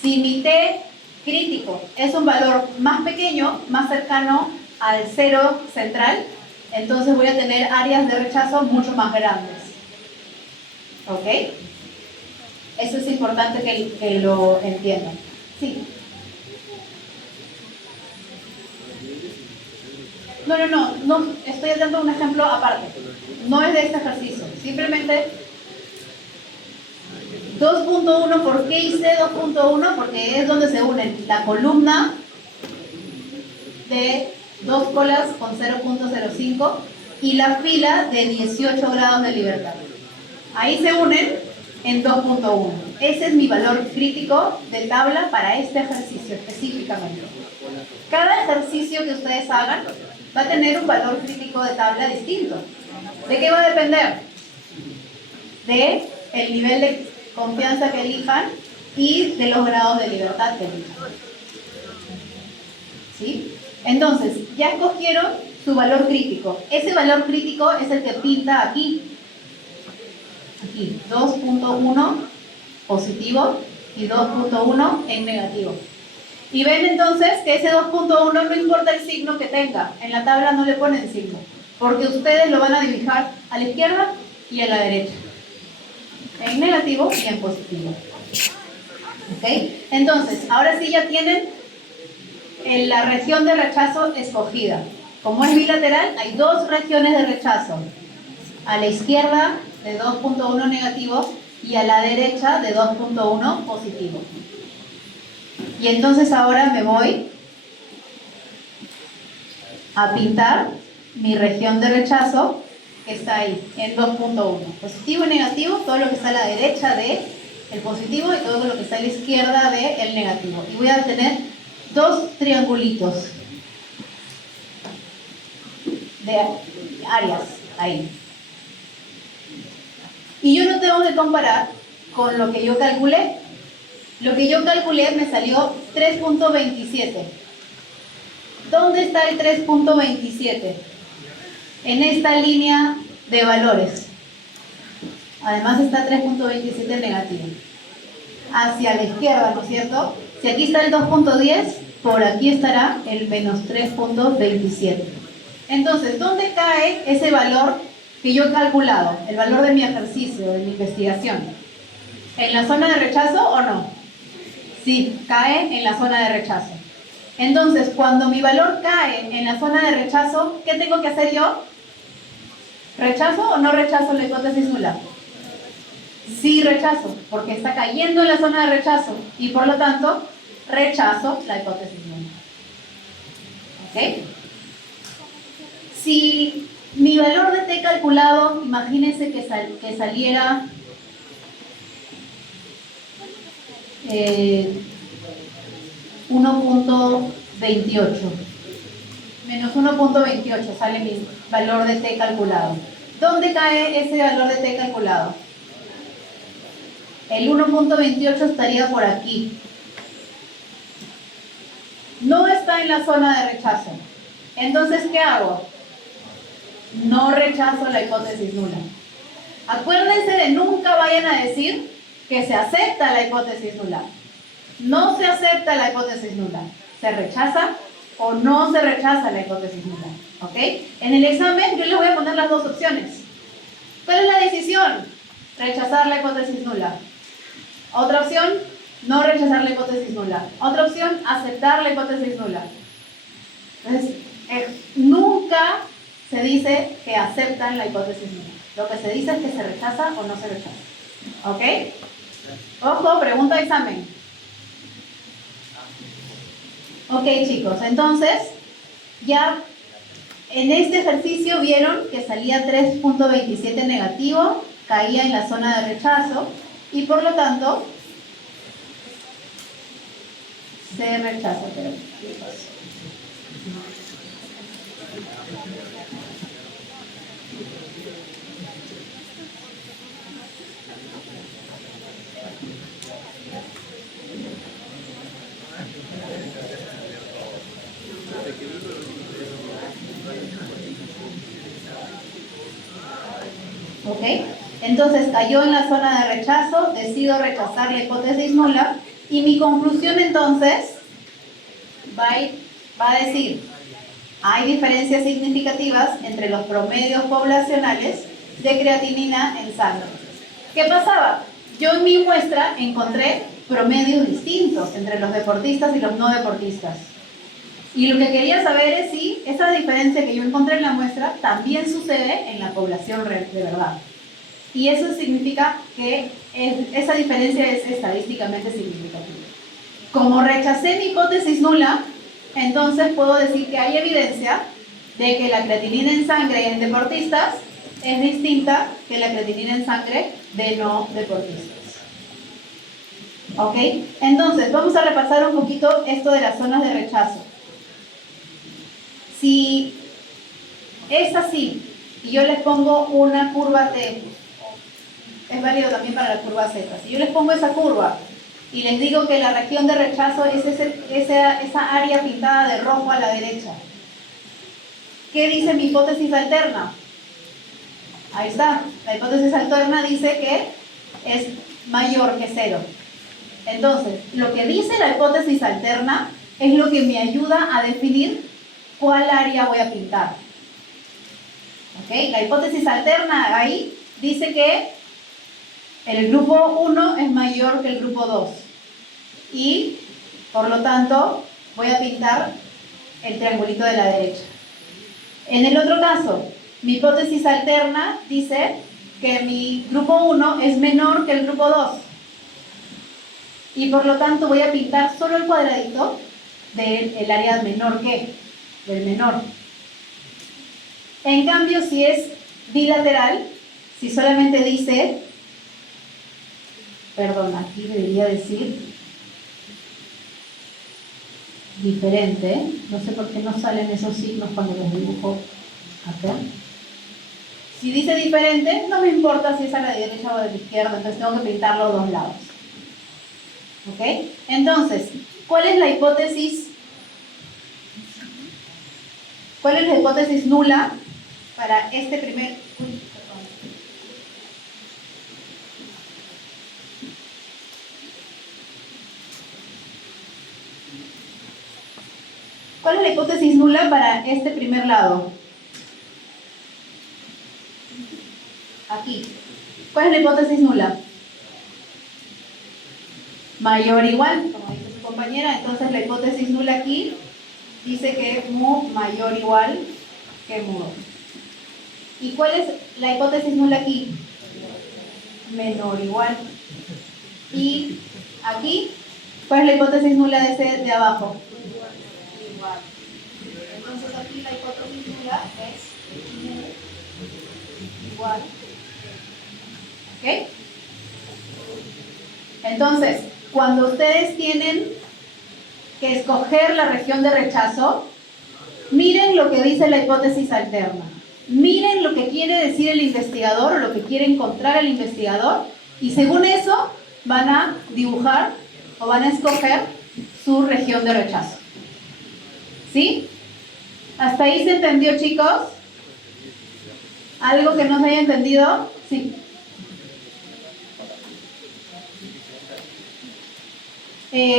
Si mi T crítico es un valor más pequeño, más cercano al cero central, entonces voy a tener áreas de rechazo mucho más grandes. ¿Ok? Eso es importante que lo entiendan. Sí. No, estoy dando un ejemplo aparte. No es de este ejercicio. Simplemente 2.1, ¿por qué hice 2.1? Porque es donde se unen la columna de 2 colas con 0.05 y la fila de 18 grados de libertad. Ahí se unen en 2.1. Ese es mi valor crítico de tabla para este ejercicio específicamente. Cada ejercicio que ustedes hagan va a tener un valor crítico de tabla distinto. ¿De qué va a depender? De el nivel de confianza que elijan y de los grados de libertad que elijan. ¿Sí? Entonces, ya escogieron su valor crítico. Ese valor crítico es el que pinta aquí. Aquí, 2.1 positivo y 2.1 en negativo. Y ven entonces que ese 2.1 no importa el signo que tenga. En la tabla no le ponen signo. Porque ustedes lo van a dibujar a la izquierda y a la derecha. En negativo y en positivo. ¿Ok? Entonces, ahora sí ya tienen la región de rechazo escogida. Como es bilateral, hay dos regiones de rechazo. A la izquierda de 2.1 negativo y a la derecha de 2.1 positivo. Y entonces ahora me voy a pintar mi región de rechazo que está ahí, en 2.1. Positivo y negativo, todo lo que está a la derecha del positivo y todo lo que está a la izquierda del negativo. Y voy a tener dos triangulitos de áreas ahí. Y yo no tengo que comparar con lo que yo calculé. Lo que yo calculé me salió 3.27. ¿Dónde está el 3.27? En esta línea de valores. Además está 3.27 negativo. Hacia la izquierda, ¿no es cierto? Si aquí está el 2.10, por aquí estará el menos 3.27. Entonces, ¿dónde cae ese valor que yo he calculado? El valor de mi ejercicio, de mi investigación. ¿En la zona de rechazo o no? Sí, cae en la zona de rechazo. Entonces, cuando mi valor cae en la zona de rechazo, ¿qué tengo que hacer yo? ¿Rechazo o no rechazo la hipótesis nula? Sí, rechazo, porque está cayendo en la zona de rechazo y por lo tanto, rechazo la hipótesis nula. ¿Ok? Si mi valor de T calculado, imagínense que saliera 1.28 menos 1.28 sale mi valor de T calculado. ¿Dónde cae ese valor de T calculado? El 1.28 estaría por aquí. No está en la zona de rechazo. Entonces, ¿qué hago? no rechazo la hipótesis nula. Acuérdense de nunca vayan a decir que se acepta la hipótesis nula. No se acepta la hipótesis nula. Se rechaza o no se rechaza la hipótesis nula. ¿Ok? En el examen yo les voy a poner las dos opciones. ¿Cuál es la decisión? Rechazar la hipótesis nula. Otra opción, no rechazar la hipótesis nula. Otra opción, aceptar la hipótesis nula. Entonces, nunca se dice que aceptan la hipótesis nula. Lo que se dice es que se rechaza o no se rechaza. ¿Ok? Ojo, pregunta de examen. Ok, chicos, entonces, ya en este ejercicio vieron que salía 3.27 negativo, caía en la zona de rechazo y por lo tanto se rechaza. Pero, ¿qué pasó? ¿Ok? Entonces cayó en la zona de rechazo, decido rechazar la hipótesis nula y mi conclusión entonces va a decir, hay diferencias significativas entre los promedios poblacionales de creatinina en sangre. ¿Qué pasaba? Yo en mi muestra encontré promedios distintos entre los deportistas y los no deportistas. Y lo que quería saber es si esa diferencia que yo encontré en la muestra también sucede en la población de verdad. Y eso significa que esa diferencia es estadísticamente significativa. Como rechacé mi hipótesis nula, entonces puedo decir que hay evidencia de que la creatinina en sangre en deportistas es distinta que la creatinina en sangre de no deportistas. ¿Ok? Entonces, vamos a repasar un poquito esto de las zonas de rechazo. Si es así, y yo les pongo una curva T, es válido también para la curva Z. Si yo les pongo esa curva y les digo que la región de rechazo es esa área pintada de rojo a la derecha, ¿qué dice mi hipótesis alterna? Ahí está, la hipótesis alterna dice que es mayor que 0. Entonces, lo que dice la hipótesis alterna es lo que me ayuda a definir cuál área voy a pintar. ¿Ok? La hipótesis alterna ahí dice que el grupo 1 es mayor que el grupo 2 y, por lo tanto, voy a pintar el triangulito de la derecha. En el otro caso, mi hipótesis alterna dice que mi grupo 1 es menor que el grupo 2 y, por lo tanto, voy a pintar solo el cuadradito del área menor que, del menor. En cambio, si es bilateral, si solamente dice, perdón, aquí debería decir diferente, no sé por qué no salen esos signos cuando los dibujo acá. Si dice diferente, no me importa si es a la derecha o a la izquierda, entonces tengo que pintar los dos lados. ¿Ok? Entonces, ¿cuál es la hipótesis nula para este primer... ¿Cuál es la hipótesis nula para este primer lado? Aquí. ¿Cuál es la hipótesis nula? Mayor o igual, como dice su compañera. Entonces la hipótesis nula aquí dice que mu mayor o igual que mu 2. ¿Y cuál es la hipótesis nula aquí? Menor o igual. Y aquí, ¿cuál es la hipótesis nula de ese de abajo? Igual. Entonces aquí la hipótesis nula es mu igual. ¿Ok? Entonces, cuando ustedes tienen que escoger la región de rechazo, miren lo que dice la hipótesis alterna. Miren lo que quiere decir el investigador o lo que quiere encontrar el investigador y según eso van a dibujar o van a escoger su región de rechazo. ¿Sí? ¿Hasta ahí se entendió, chicos? ¿Algo que no se haya entendido? Sí.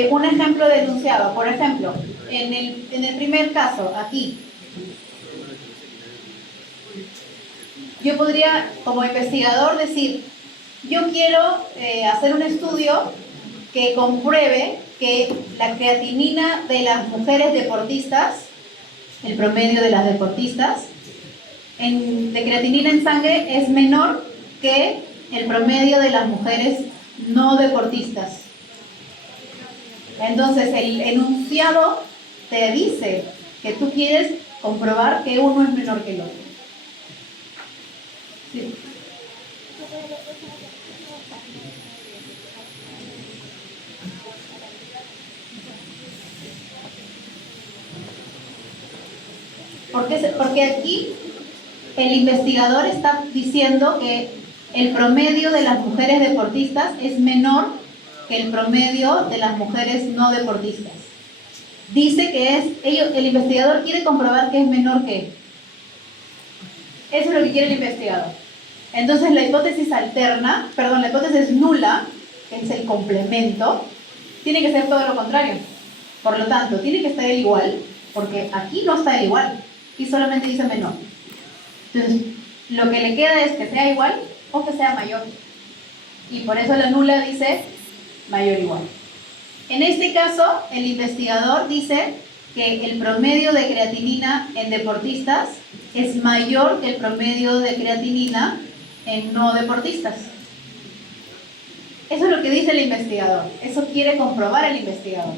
Un ejemplo de enunciado. Por ejemplo, en el primer caso, aquí, yo podría, como investigador, decir, yo quiero hacer un estudio que compruebe que la creatinina de las mujeres deportistas, el promedio de las deportistas, de creatinina en sangre es menor que el promedio de las mujeres no deportistas. Entonces el enunciado te dice que tú quieres comprobar que uno es menor que el otro. Sí. Porque aquí el investigador está diciendo que el promedio de las mujeres deportistas es menor que el promedio de las mujeres no deportistas. Dice que el investigador quiere comprobar que es menor que. Eso es lo que quiere el investigador. Entonces la hipótesis la hipótesis nula, que es el complemento, tiene que ser todo lo contrario. Por lo tanto, tiene que estar igual, porque aquí no está igual, y solamente dice menor. Entonces, lo que le queda es que sea igual o que sea mayor. Y por eso la nula dice mayor o igual. En este caso, el investigador dice que el promedio de creatinina en deportistas es mayor que el promedio de creatinina en no deportistas. Eso es lo que dice el investigador. Eso quiere comprobar el investigador.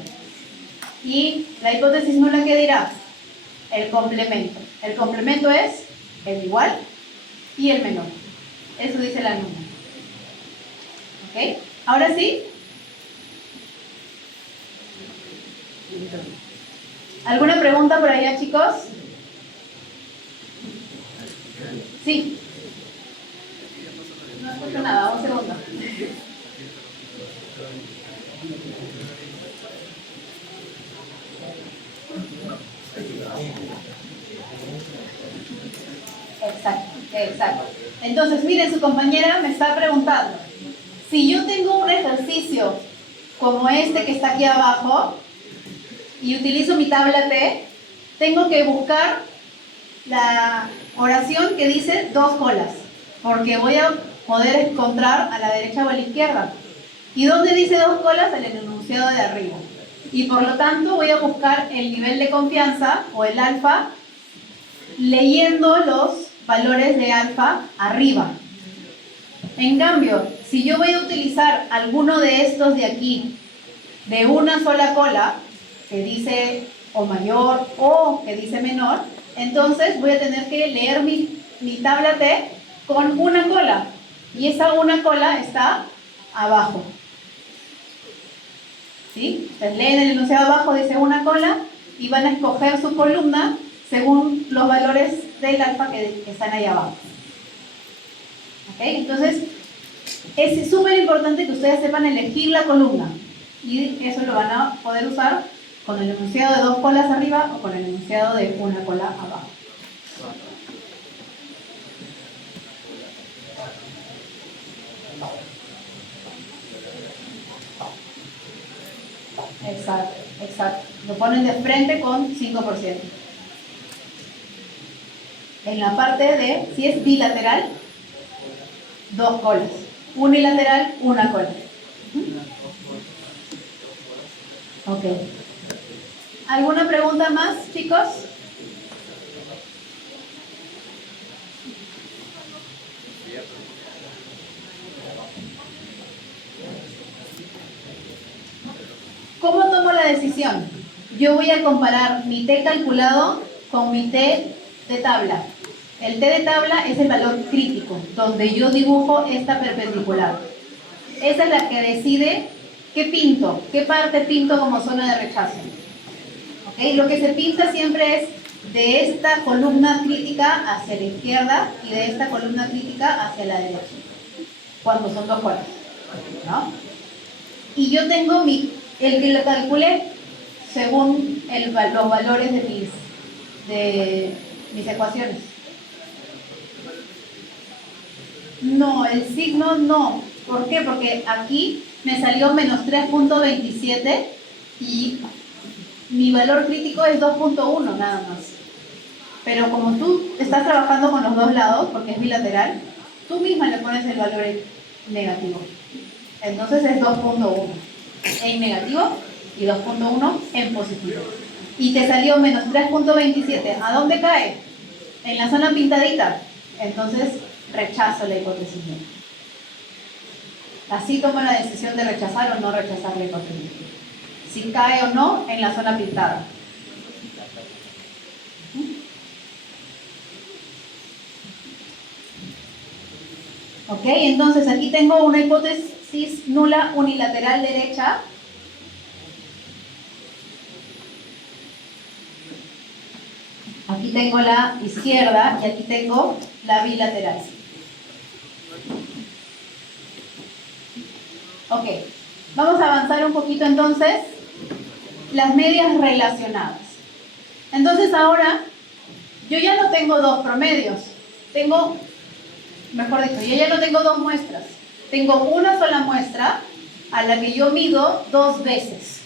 Y la hipótesis nula, ¿qué dirá? El complemento. El complemento es el igual y el menor. Eso dice la nula. ¿Ok? Ahora sí. ¿Alguna pregunta por allá, chicos? Sí. No escucho nada, un segundo. Exacto. Entonces, miren, su compañera me está preguntando, si yo tengo un ejercicio como este que está aquí abajo y utilizo mi tabla T, tengo que buscar la oración que dice 2 colas, porque voy a poder encontrar a la derecha o a la izquierda. ¿Y dónde dice 2 colas? En el enunciado de arriba. Y por lo tanto voy a buscar el nivel de confianza o el alfa leyendo los valores de alfa arriba. En cambio, si yo voy a utilizar alguno de estos de aquí, de una sola cola, que dice o mayor o que dice menor, entonces voy a tener que leer mi tabla T con una cola. Y esa una cola está abajo. ¿Sí? Entonces leen el enunciado abajo, dice una cola, y van a escoger su columna según los valores del alfa que están ahí abajo. ¿Ok? Entonces, es súper importante que ustedes sepan elegir la columna. Y eso lo van a poder usar con el enunciado de 2 colas arriba o con el enunciado de una cola abajo. Exacto. Lo ponen de frente con 5%. En la parte de, si es bilateral, 2 colas. Unilateral, una cola. Ok. ¿Alguna pregunta más, chicos? ¿Cómo tomo la decisión? Yo voy a comparar mi T calculado con mi T de tabla. El T de tabla es el valor crítico, donde yo dibujo esta perpendicular. Esa es la que decide qué pinto, qué parte pinto como zona de rechazo. ¿Okay? Lo que se pinta siempre es de esta columna crítica hacia la izquierda y de esta columna crítica hacia la derecha, cuando son 2 colas, ¿no? Y yo tengo el que lo calculé según los valores de mis ecuaciones. No, el signo no. ¿Por qué? Porque aquí me salió menos 3.27 y mi valor crítico es 2.1 nada más. Pero como tú estás trabajando con los dos lados, porque es bilateral, tú misma le pones el valor en negativo. Entonces es 2.1 en negativo y 2.1 en positivo. Y te salió menos 3.27. ¿A dónde cae? En la zona pintadita. Entonces rechazo la hipótesis B. Así tomo la decisión de rechazar o no rechazar la hipótesis B. Si cae o no en la zona pintada. Ok, entonces aquí tengo una hipótesis nula unilateral derecha. Aquí tengo la izquierda y aquí tengo la bilateral. Ok, vamos a avanzar un poquito entonces. Las medias relacionadas. Entonces ahora, yo ya no tengo dos promedios. Mejor dicho, yo ya no tengo dos muestras. Tengo una sola muestra a la que yo mido dos veces.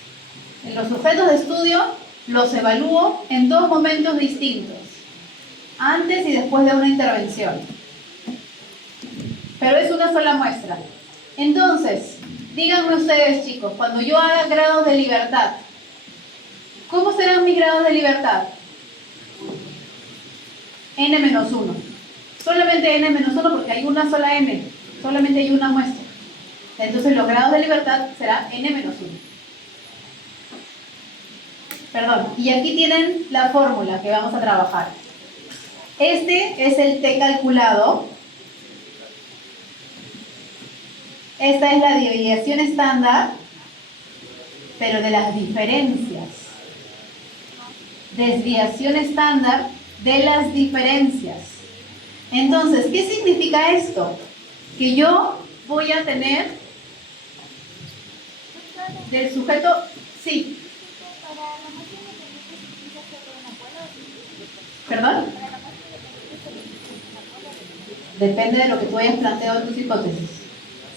En los sujetos de estudio los evalúo en dos momentos distintos, antes y después de una intervención. Pero es una sola muestra. Entonces, díganme ustedes, chicos, cuando yo haga grados de libertad, ¿cómo serán mis grados de libertad? N-1. Solamente N-1 porque hay una sola N. Solamente hay una muestra. Entonces los grados de libertad será N-1. Perdón, y aquí tienen la fórmula que vamos a trabajar. Este es el T calculado. Esta es la desviación estándar, pero de las diferencias. Desviación estándar de las diferencias. Entonces, ¿qué significa esto? Que yo voy a tener del sujeto, sí. ¿Perdón? Depende de lo que tú hayas planteado en tus hipótesis.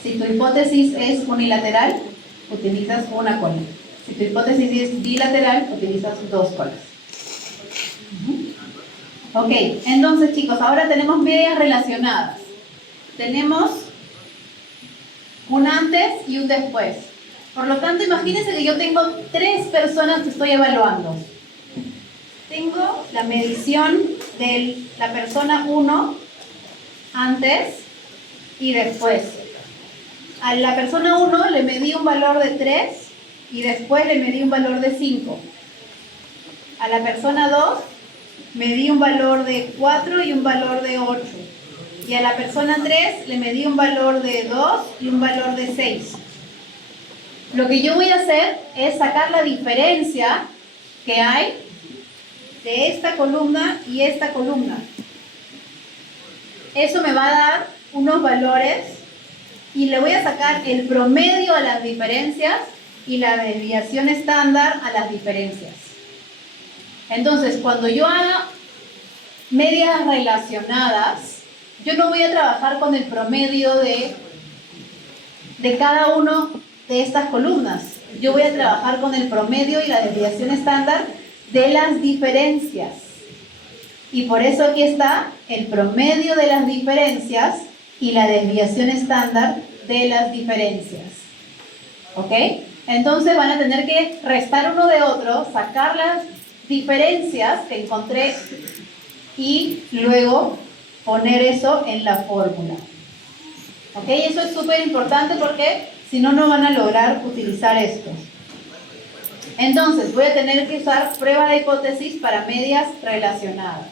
Si tu hipótesis es unilateral, utilizas una cola. Si tu hipótesis es bilateral, utilizas dos colas. Ok, entonces chicos, ahora tenemos medias relacionadas. Tenemos un antes y un después. Por lo tanto, imagínense que yo tengo tres personas que estoy evaluando. Tengo la medición de la persona 1 antes y después. A la persona 1 le medí un valor de 3 y después le medí un valor de 5. A la persona 2 medí un valor de 4 y un valor de 8. Y a la persona 3 le medí un valor de 2 y un valor de 6. Lo que yo voy a hacer es sacar la diferencia que hay de esta columna y esta columna. Eso me va a dar unos valores y le voy a sacar el promedio a las diferencias y la desviación estándar a las diferencias. Entonces, cuando yo haga medias relacionadas, yo no voy a trabajar con el promedio de cada uno de estas columnas. Yo voy a trabajar con el promedio y la desviación estándar de las diferencias. Y por eso aquí está el promedio de las diferencias y la desviación estándar de las diferencias. ¿Ok? Entonces van a tener que restar uno de otro, sacar las diferencias que encontré y luego poner eso en la fórmula. ¿Ok? Eso es súper importante porque si no, no van a lograr utilizar esto. Entonces, voy a tener que usar prueba de hipótesis para medias relacionadas.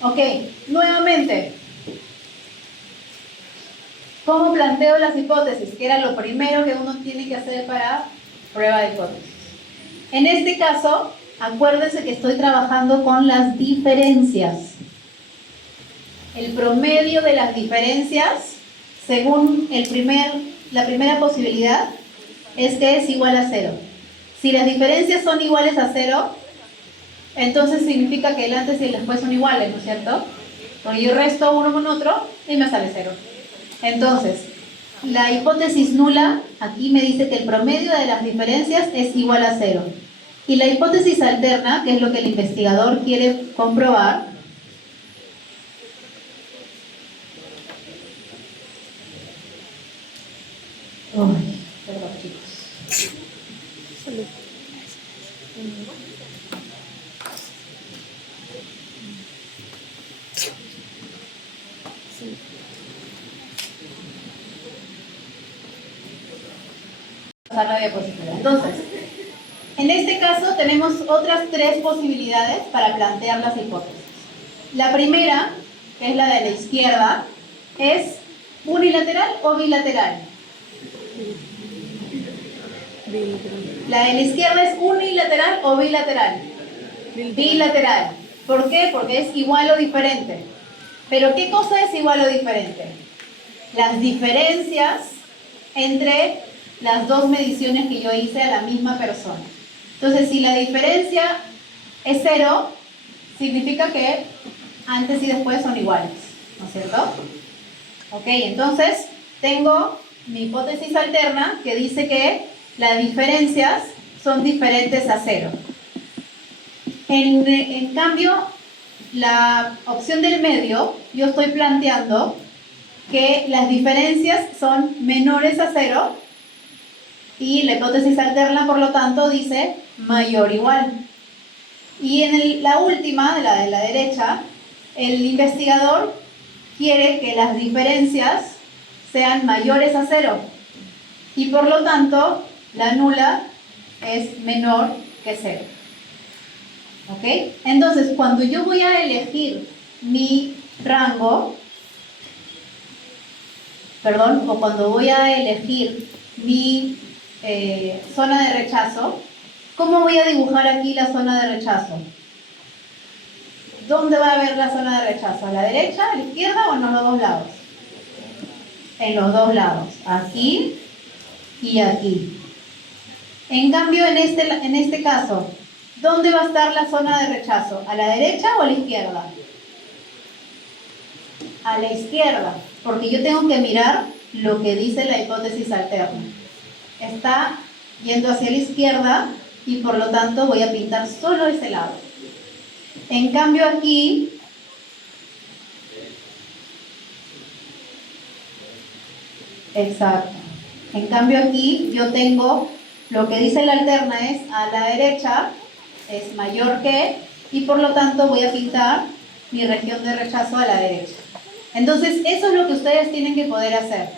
Ok, nuevamente. ¿Cómo planteo las hipótesis? Que era lo primero que uno tiene que hacer para prueba de hipótesis. En este caso, acuérdense que estoy trabajando con las diferencias. El promedio de las diferencias, según la primera posibilidad, es que es igual a 0. Si las diferencias son iguales a 0, entonces significa que el antes y el después son iguales, ¿no es cierto? Porque yo resto uno con otro y me sale 0. Entonces, la hipótesis nula, aquí me dice que el promedio de las diferencias es igual a 0. Y la hipótesis alterna, que es lo que el investigador quiere comprobar, perdón, chicos. Pasar la diapositiva. Entonces, en este caso tenemos otras 3 posibilidades para plantear las hipótesis. La primera, que es la de la izquierda, es unilateral o bilateral. La de la izquierda es unilateral o bilateral. Bilateral. ¿Por qué? Porque es igual o diferente. ¿Pero qué cosa es igual o diferente? Las diferencias entre las dos mediciones que yo hice a la misma persona. Entonces, si la diferencia es 0, significa que antes y después son iguales, ¿no es cierto? Ok, entonces tengo mi hipótesis alterna que dice que las diferencias son diferentes a 0. En cambio, la opción del medio, yo estoy planteando que las diferencias son menores a 0 y la hipótesis alterna, por lo tanto, dice mayor o igual. Y en la última, la de la derecha, el investigador quiere que las diferencias sean mayores a 0 y por lo tanto la nula es menor que 0. ¿Ok? Entonces, cuando yo voy a elegir mi rango, o cuando voy a elegir mi zona de rechazo, ¿cómo voy a dibujar aquí la zona de rechazo? ¿Dónde va a haber la zona de rechazo? ¿A la derecha, a la izquierda o en los dos lados? En los dos lados, aquí y aquí. En cambio, en este caso, ¿dónde va a estar la zona de rechazo? ¿A la derecha o a la izquierda? A la izquierda, porque yo tengo que mirar lo que dice la hipótesis alterna. Está yendo hacia la izquierda y por lo tanto voy a pintar solo ese lado. En cambio aquí, exacto. En cambio aquí yo tengo, lo que dice la alterna es a la derecha es mayor que, y por lo tanto voy a pintar mi región de rechazo a la derecha. Entonces eso es lo que ustedes tienen que poder hacer.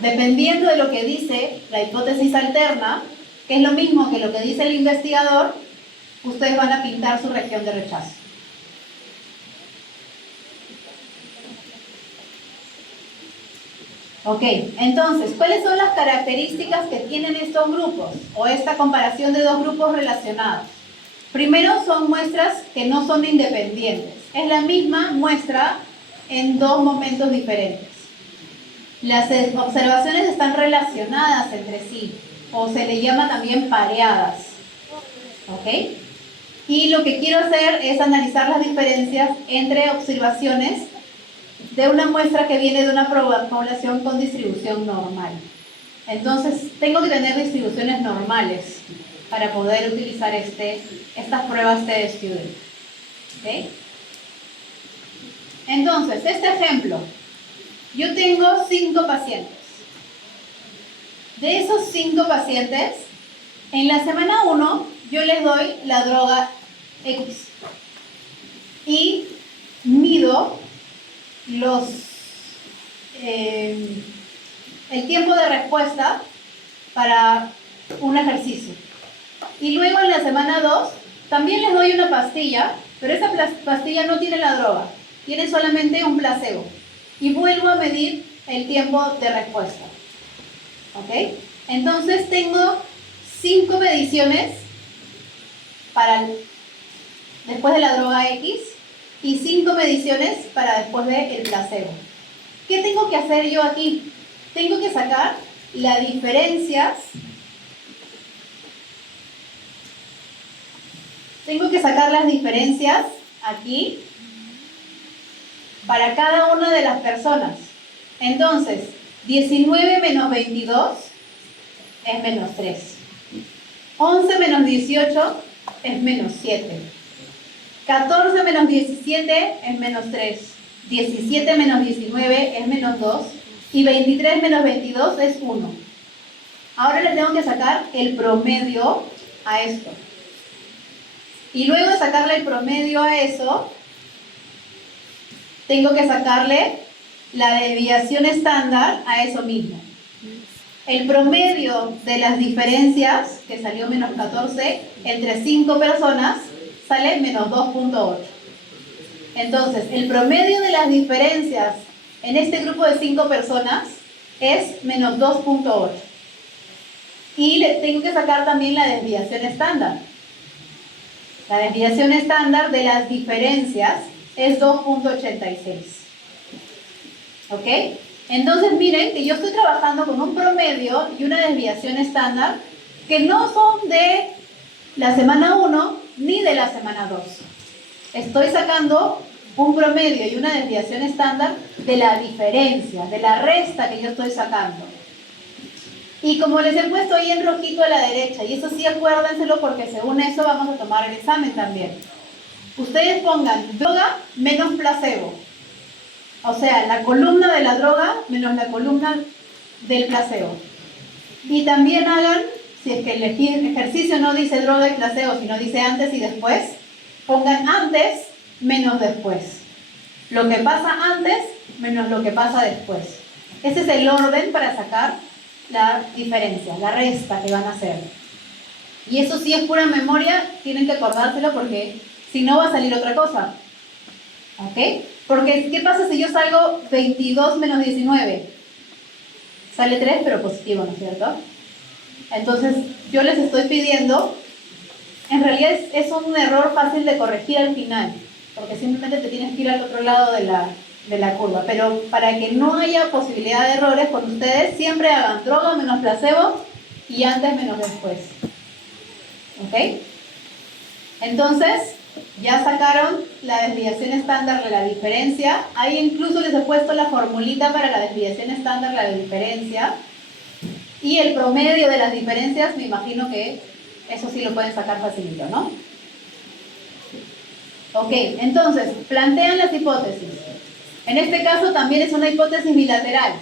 Dependiendo de lo que dice la hipótesis alterna, que es lo mismo que lo que dice el investigador, ustedes van a pintar su región de rechazo. Ok, entonces, ¿cuáles son las características que tienen estos grupos o esta comparación de dos grupos relacionados? Primero, son muestras que no son independientes. Es la misma muestra en dos momentos diferentes. Las observaciones están relacionadas entre sí o se le llama también pareadas. ¿Ok? Y lo que quiero hacer es analizar las diferencias entre observaciones de una muestra que viene de una población con distribución normal. Entonces, tengo que tener distribuciones normales para poder utilizar estas pruebas T-Student. ¿Okay? Entonces, este ejemplo, yo tengo 5 pacientes. De esos 5 pacientes, en la semana 1, yo les doy la droga X y mido el tiempo de respuesta para un ejercicio. Y luego en la semana 2 también les doy una pastilla, pero esa pastilla no tiene la droga, tiene solamente un placebo. Y vuelvo a medir el tiempo de respuesta. ¿Ok? Entonces tengo 5 mediciones para después de la droga X y 5 mediciones para después del placebo. ¿Qué tengo que hacer yo aquí? Tengo que sacar las diferencias tengo que sacar las diferencias aquí para cada una de las personas. Entonces, 19 menos 22 es menos 3. 11 menos 18 es menos 7. 14 menos 17 es menos 3. 17 menos 19 es menos 2. Y 23 menos 22 es 1. Ahora le tengo que sacar el promedio a esto. Y luego de sacarle el promedio a eso, tengo que sacarle la desviación estándar a eso mismo. El promedio de las diferencias, que salió menos 14, entre 5 personas, sale menos 2.8. Entonces, el promedio de las diferencias en este grupo de 5 personas es menos 2.8. Y le tengo que sacar también la desviación estándar. La desviación estándar de las diferencias es 2.86. ¿Ok? Entonces miren que yo estoy trabajando con un promedio y una desviación estándar que no son de la semana 1 ni de la semana 2. Estoy sacando un promedio y una desviación estándar de la diferencia, de la resta que yo estoy sacando. Y como les he puesto ahí en rojito a la derecha, y eso sí acuérdenselo porque según eso vamos a tomar el examen también. Ustedes pongan droga menos placebo. O sea, la columna de la droga menos la columna del placebo. Y también hagan, si es que el ejercicio no dice droga y placebo, sino dice antes y después, pongan antes menos después. Lo que pasa antes menos lo que pasa después. Ese es el orden para sacar la diferencia, la resta que van a hacer. Y eso sí es pura memoria, tienen que acordárselo porque si no va a salir otra cosa. ¿Ok? Porque, ¿qué pasa si yo salgo 22 menos 19? Sale 3, pero positivo, ¿no es cierto? Entonces, yo les estoy pidiendo, en realidad es un error fácil de corregir al final, porque simplemente te tienes que ir al otro lado de la curva. Pero para que no haya posibilidad de errores con ustedes, siempre hagan droga menos placebo y antes menos después. ¿Ok? Entonces, ya sacaron la desviación estándar de la diferencia. Ahí incluso les he puesto la formulita para la desviación estándar de la diferencia. Y el promedio de las diferencias, me imagino que eso sí lo pueden sacar facilito, ¿no? Ok, entonces, plantean las hipótesis. En este caso también es una hipótesis bilateral.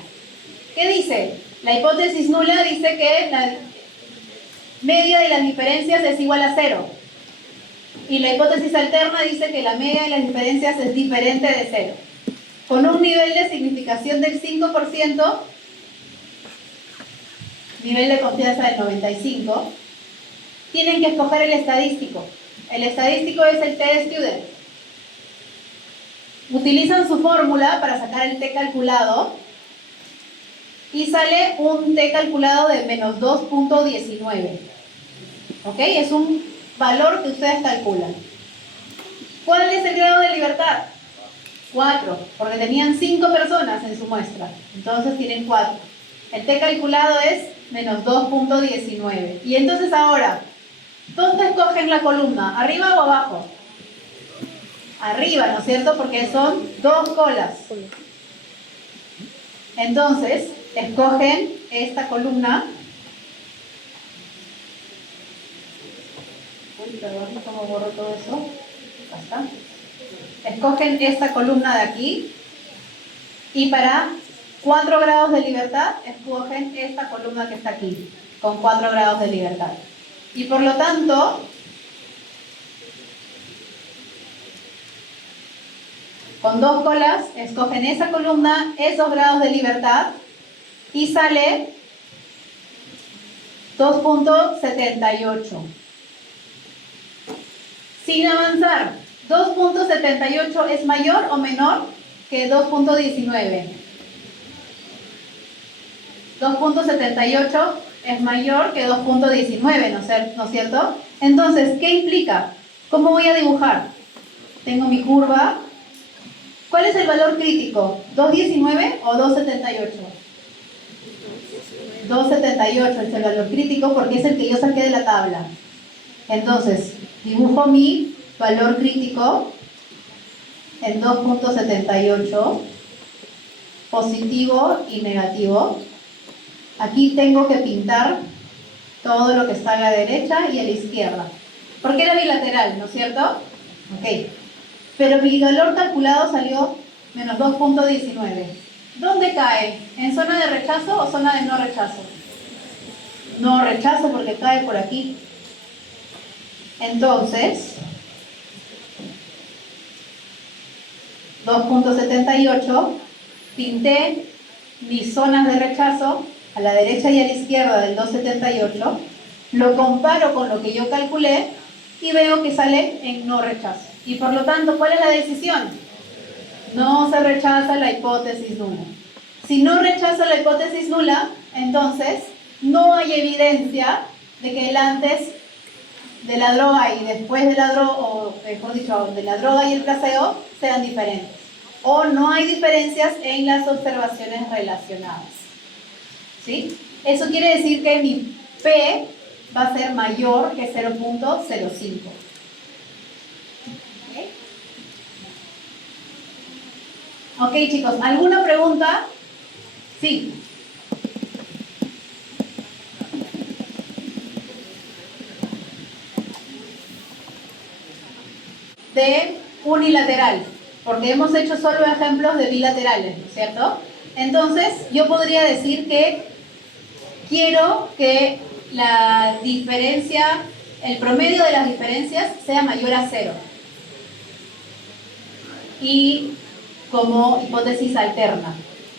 ¿Qué dice? La hipótesis nula dice que la media de las diferencias es igual a 0. Y la hipótesis alterna dice que la media de las diferencias es diferente de 0. Con un nivel de significación del 5%, nivel de confianza del 95%, tienen que escoger el estadístico. El estadístico es el t-student. Utilizan su fórmula para sacar el t calculado y sale un t calculado de menos 2.19. ¿Ok? Es un valor que ustedes calculan. ¿Cuál es el grado de libertad? 4, porque tenían 5 personas en su muestra. Entonces tienen 4. El t calculado es menos 2.19. Y entonces ahora, ¿dónde escogen la columna? ¿Arriba o abajo? Arriba, ¿no es cierto? Porque son 2 colas. Entonces, escogen esta columna. Uy, perdón, ¿cómo borro todo eso? Acá está. Escogen esta columna de aquí. Y para 4 grados de libertad, escogen esta columna que está aquí, con 4 grados de libertad. Y por lo tanto, con 2 colas, escogen esa columna, esos grados de libertad, y sale 2.78. Sin avanzar, 2.78 es mayor o menor que 2.19. 2.78 es mayor que 2.19, ¿no es cierto? Entonces, ¿qué implica? ¿Cómo voy a dibujar? Tengo mi curva. ¿Cuál es el valor crítico? ¿2.19 o 2.78? 2.78 es el valor crítico porque es el que yo saqué de la tabla. Entonces, Dibujo mi valor crítico en 2.78, positivo y negativo. Aquí tengo que pintar todo lo que está a la derecha y a la izquierda. Porque era bilateral, ¿no es cierto? Ok. Pero mi valor calculado salió menos 2.19. ¿Dónde cae? ¿En zona de rechazo o zona de no rechazo? No rechazo porque cae por aquí. Entonces, 2.78, pinté mis zonas de rechazo a la derecha y a la izquierda del 2.78, lo comparo con lo que yo calculé y veo que sale en no rechazo. Y por lo tanto, ¿cuál es la decisión? No se rechaza la hipótesis nula. Si no rechazo la hipótesis nula, entonces no hay evidencia de que el antes de la droga y después de la droga, o mejor dicho, de la droga y el placebo sean diferentes. O no hay diferencias en las observaciones relacionadas. ¿Sí? Eso quiere decir que mi P va a ser mayor que 0.05. Ok, chicos, ¿alguna pregunta? Sí. De unilateral, porque hemos hecho solo ejemplos de bilaterales, ¿no es cierto? Entonces, yo podría decir que quiero que la diferencia, el promedio de las diferencias sea mayor a 0. Y como hipótesis alterna.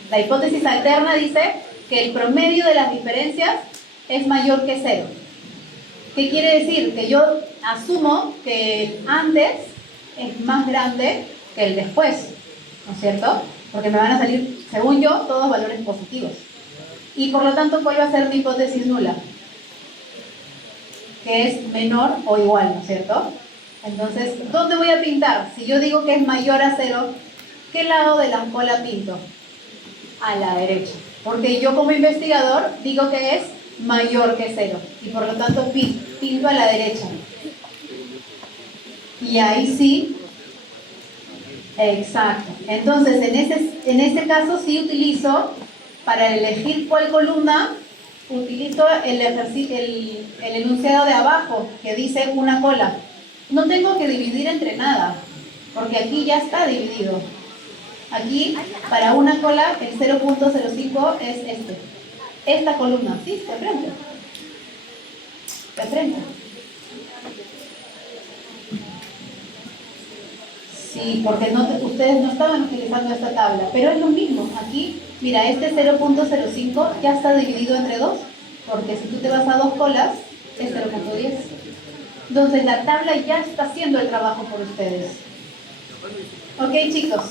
La hipótesis alterna dice que el promedio de las diferencias es mayor que 0. ¿Qué quiere decir? Que yo asumo que el antes es más grande que el después, ¿no es cierto? Porque me van a salir, según yo, todos valores positivos. Y por lo tanto, ¿cuál va a ser mi hipótesis nula? Que es menor o igual, ¿no es cierto? Entonces, ¿dónde voy a pintar? Si yo digo que es mayor a 0, ¿qué lado de la ampolla pinto? A la derecha. Porque yo como investigador digo que es mayor que 0. Y por lo tanto pinto a la derecha. Y ahí sí. Exacto. Entonces, en ese caso sí utilizo, para elegir cuál columna, utilizo el enunciado de abajo, que dice una cola. No tengo que dividir entre nada, porque aquí ya está dividido. Aquí, para una cola, el 0.05 es esta columna, ¿sí? De frente. De frente. Sí, porque ustedes no estaban utilizando esta tabla, pero es lo mismo. Aquí, mira, este 0.05 ya está dividido entre 2, porque si tú te vas a 2 colas, es 0.10. Entonces, la tabla ya está haciendo el trabajo por ustedes. Ok, chicos.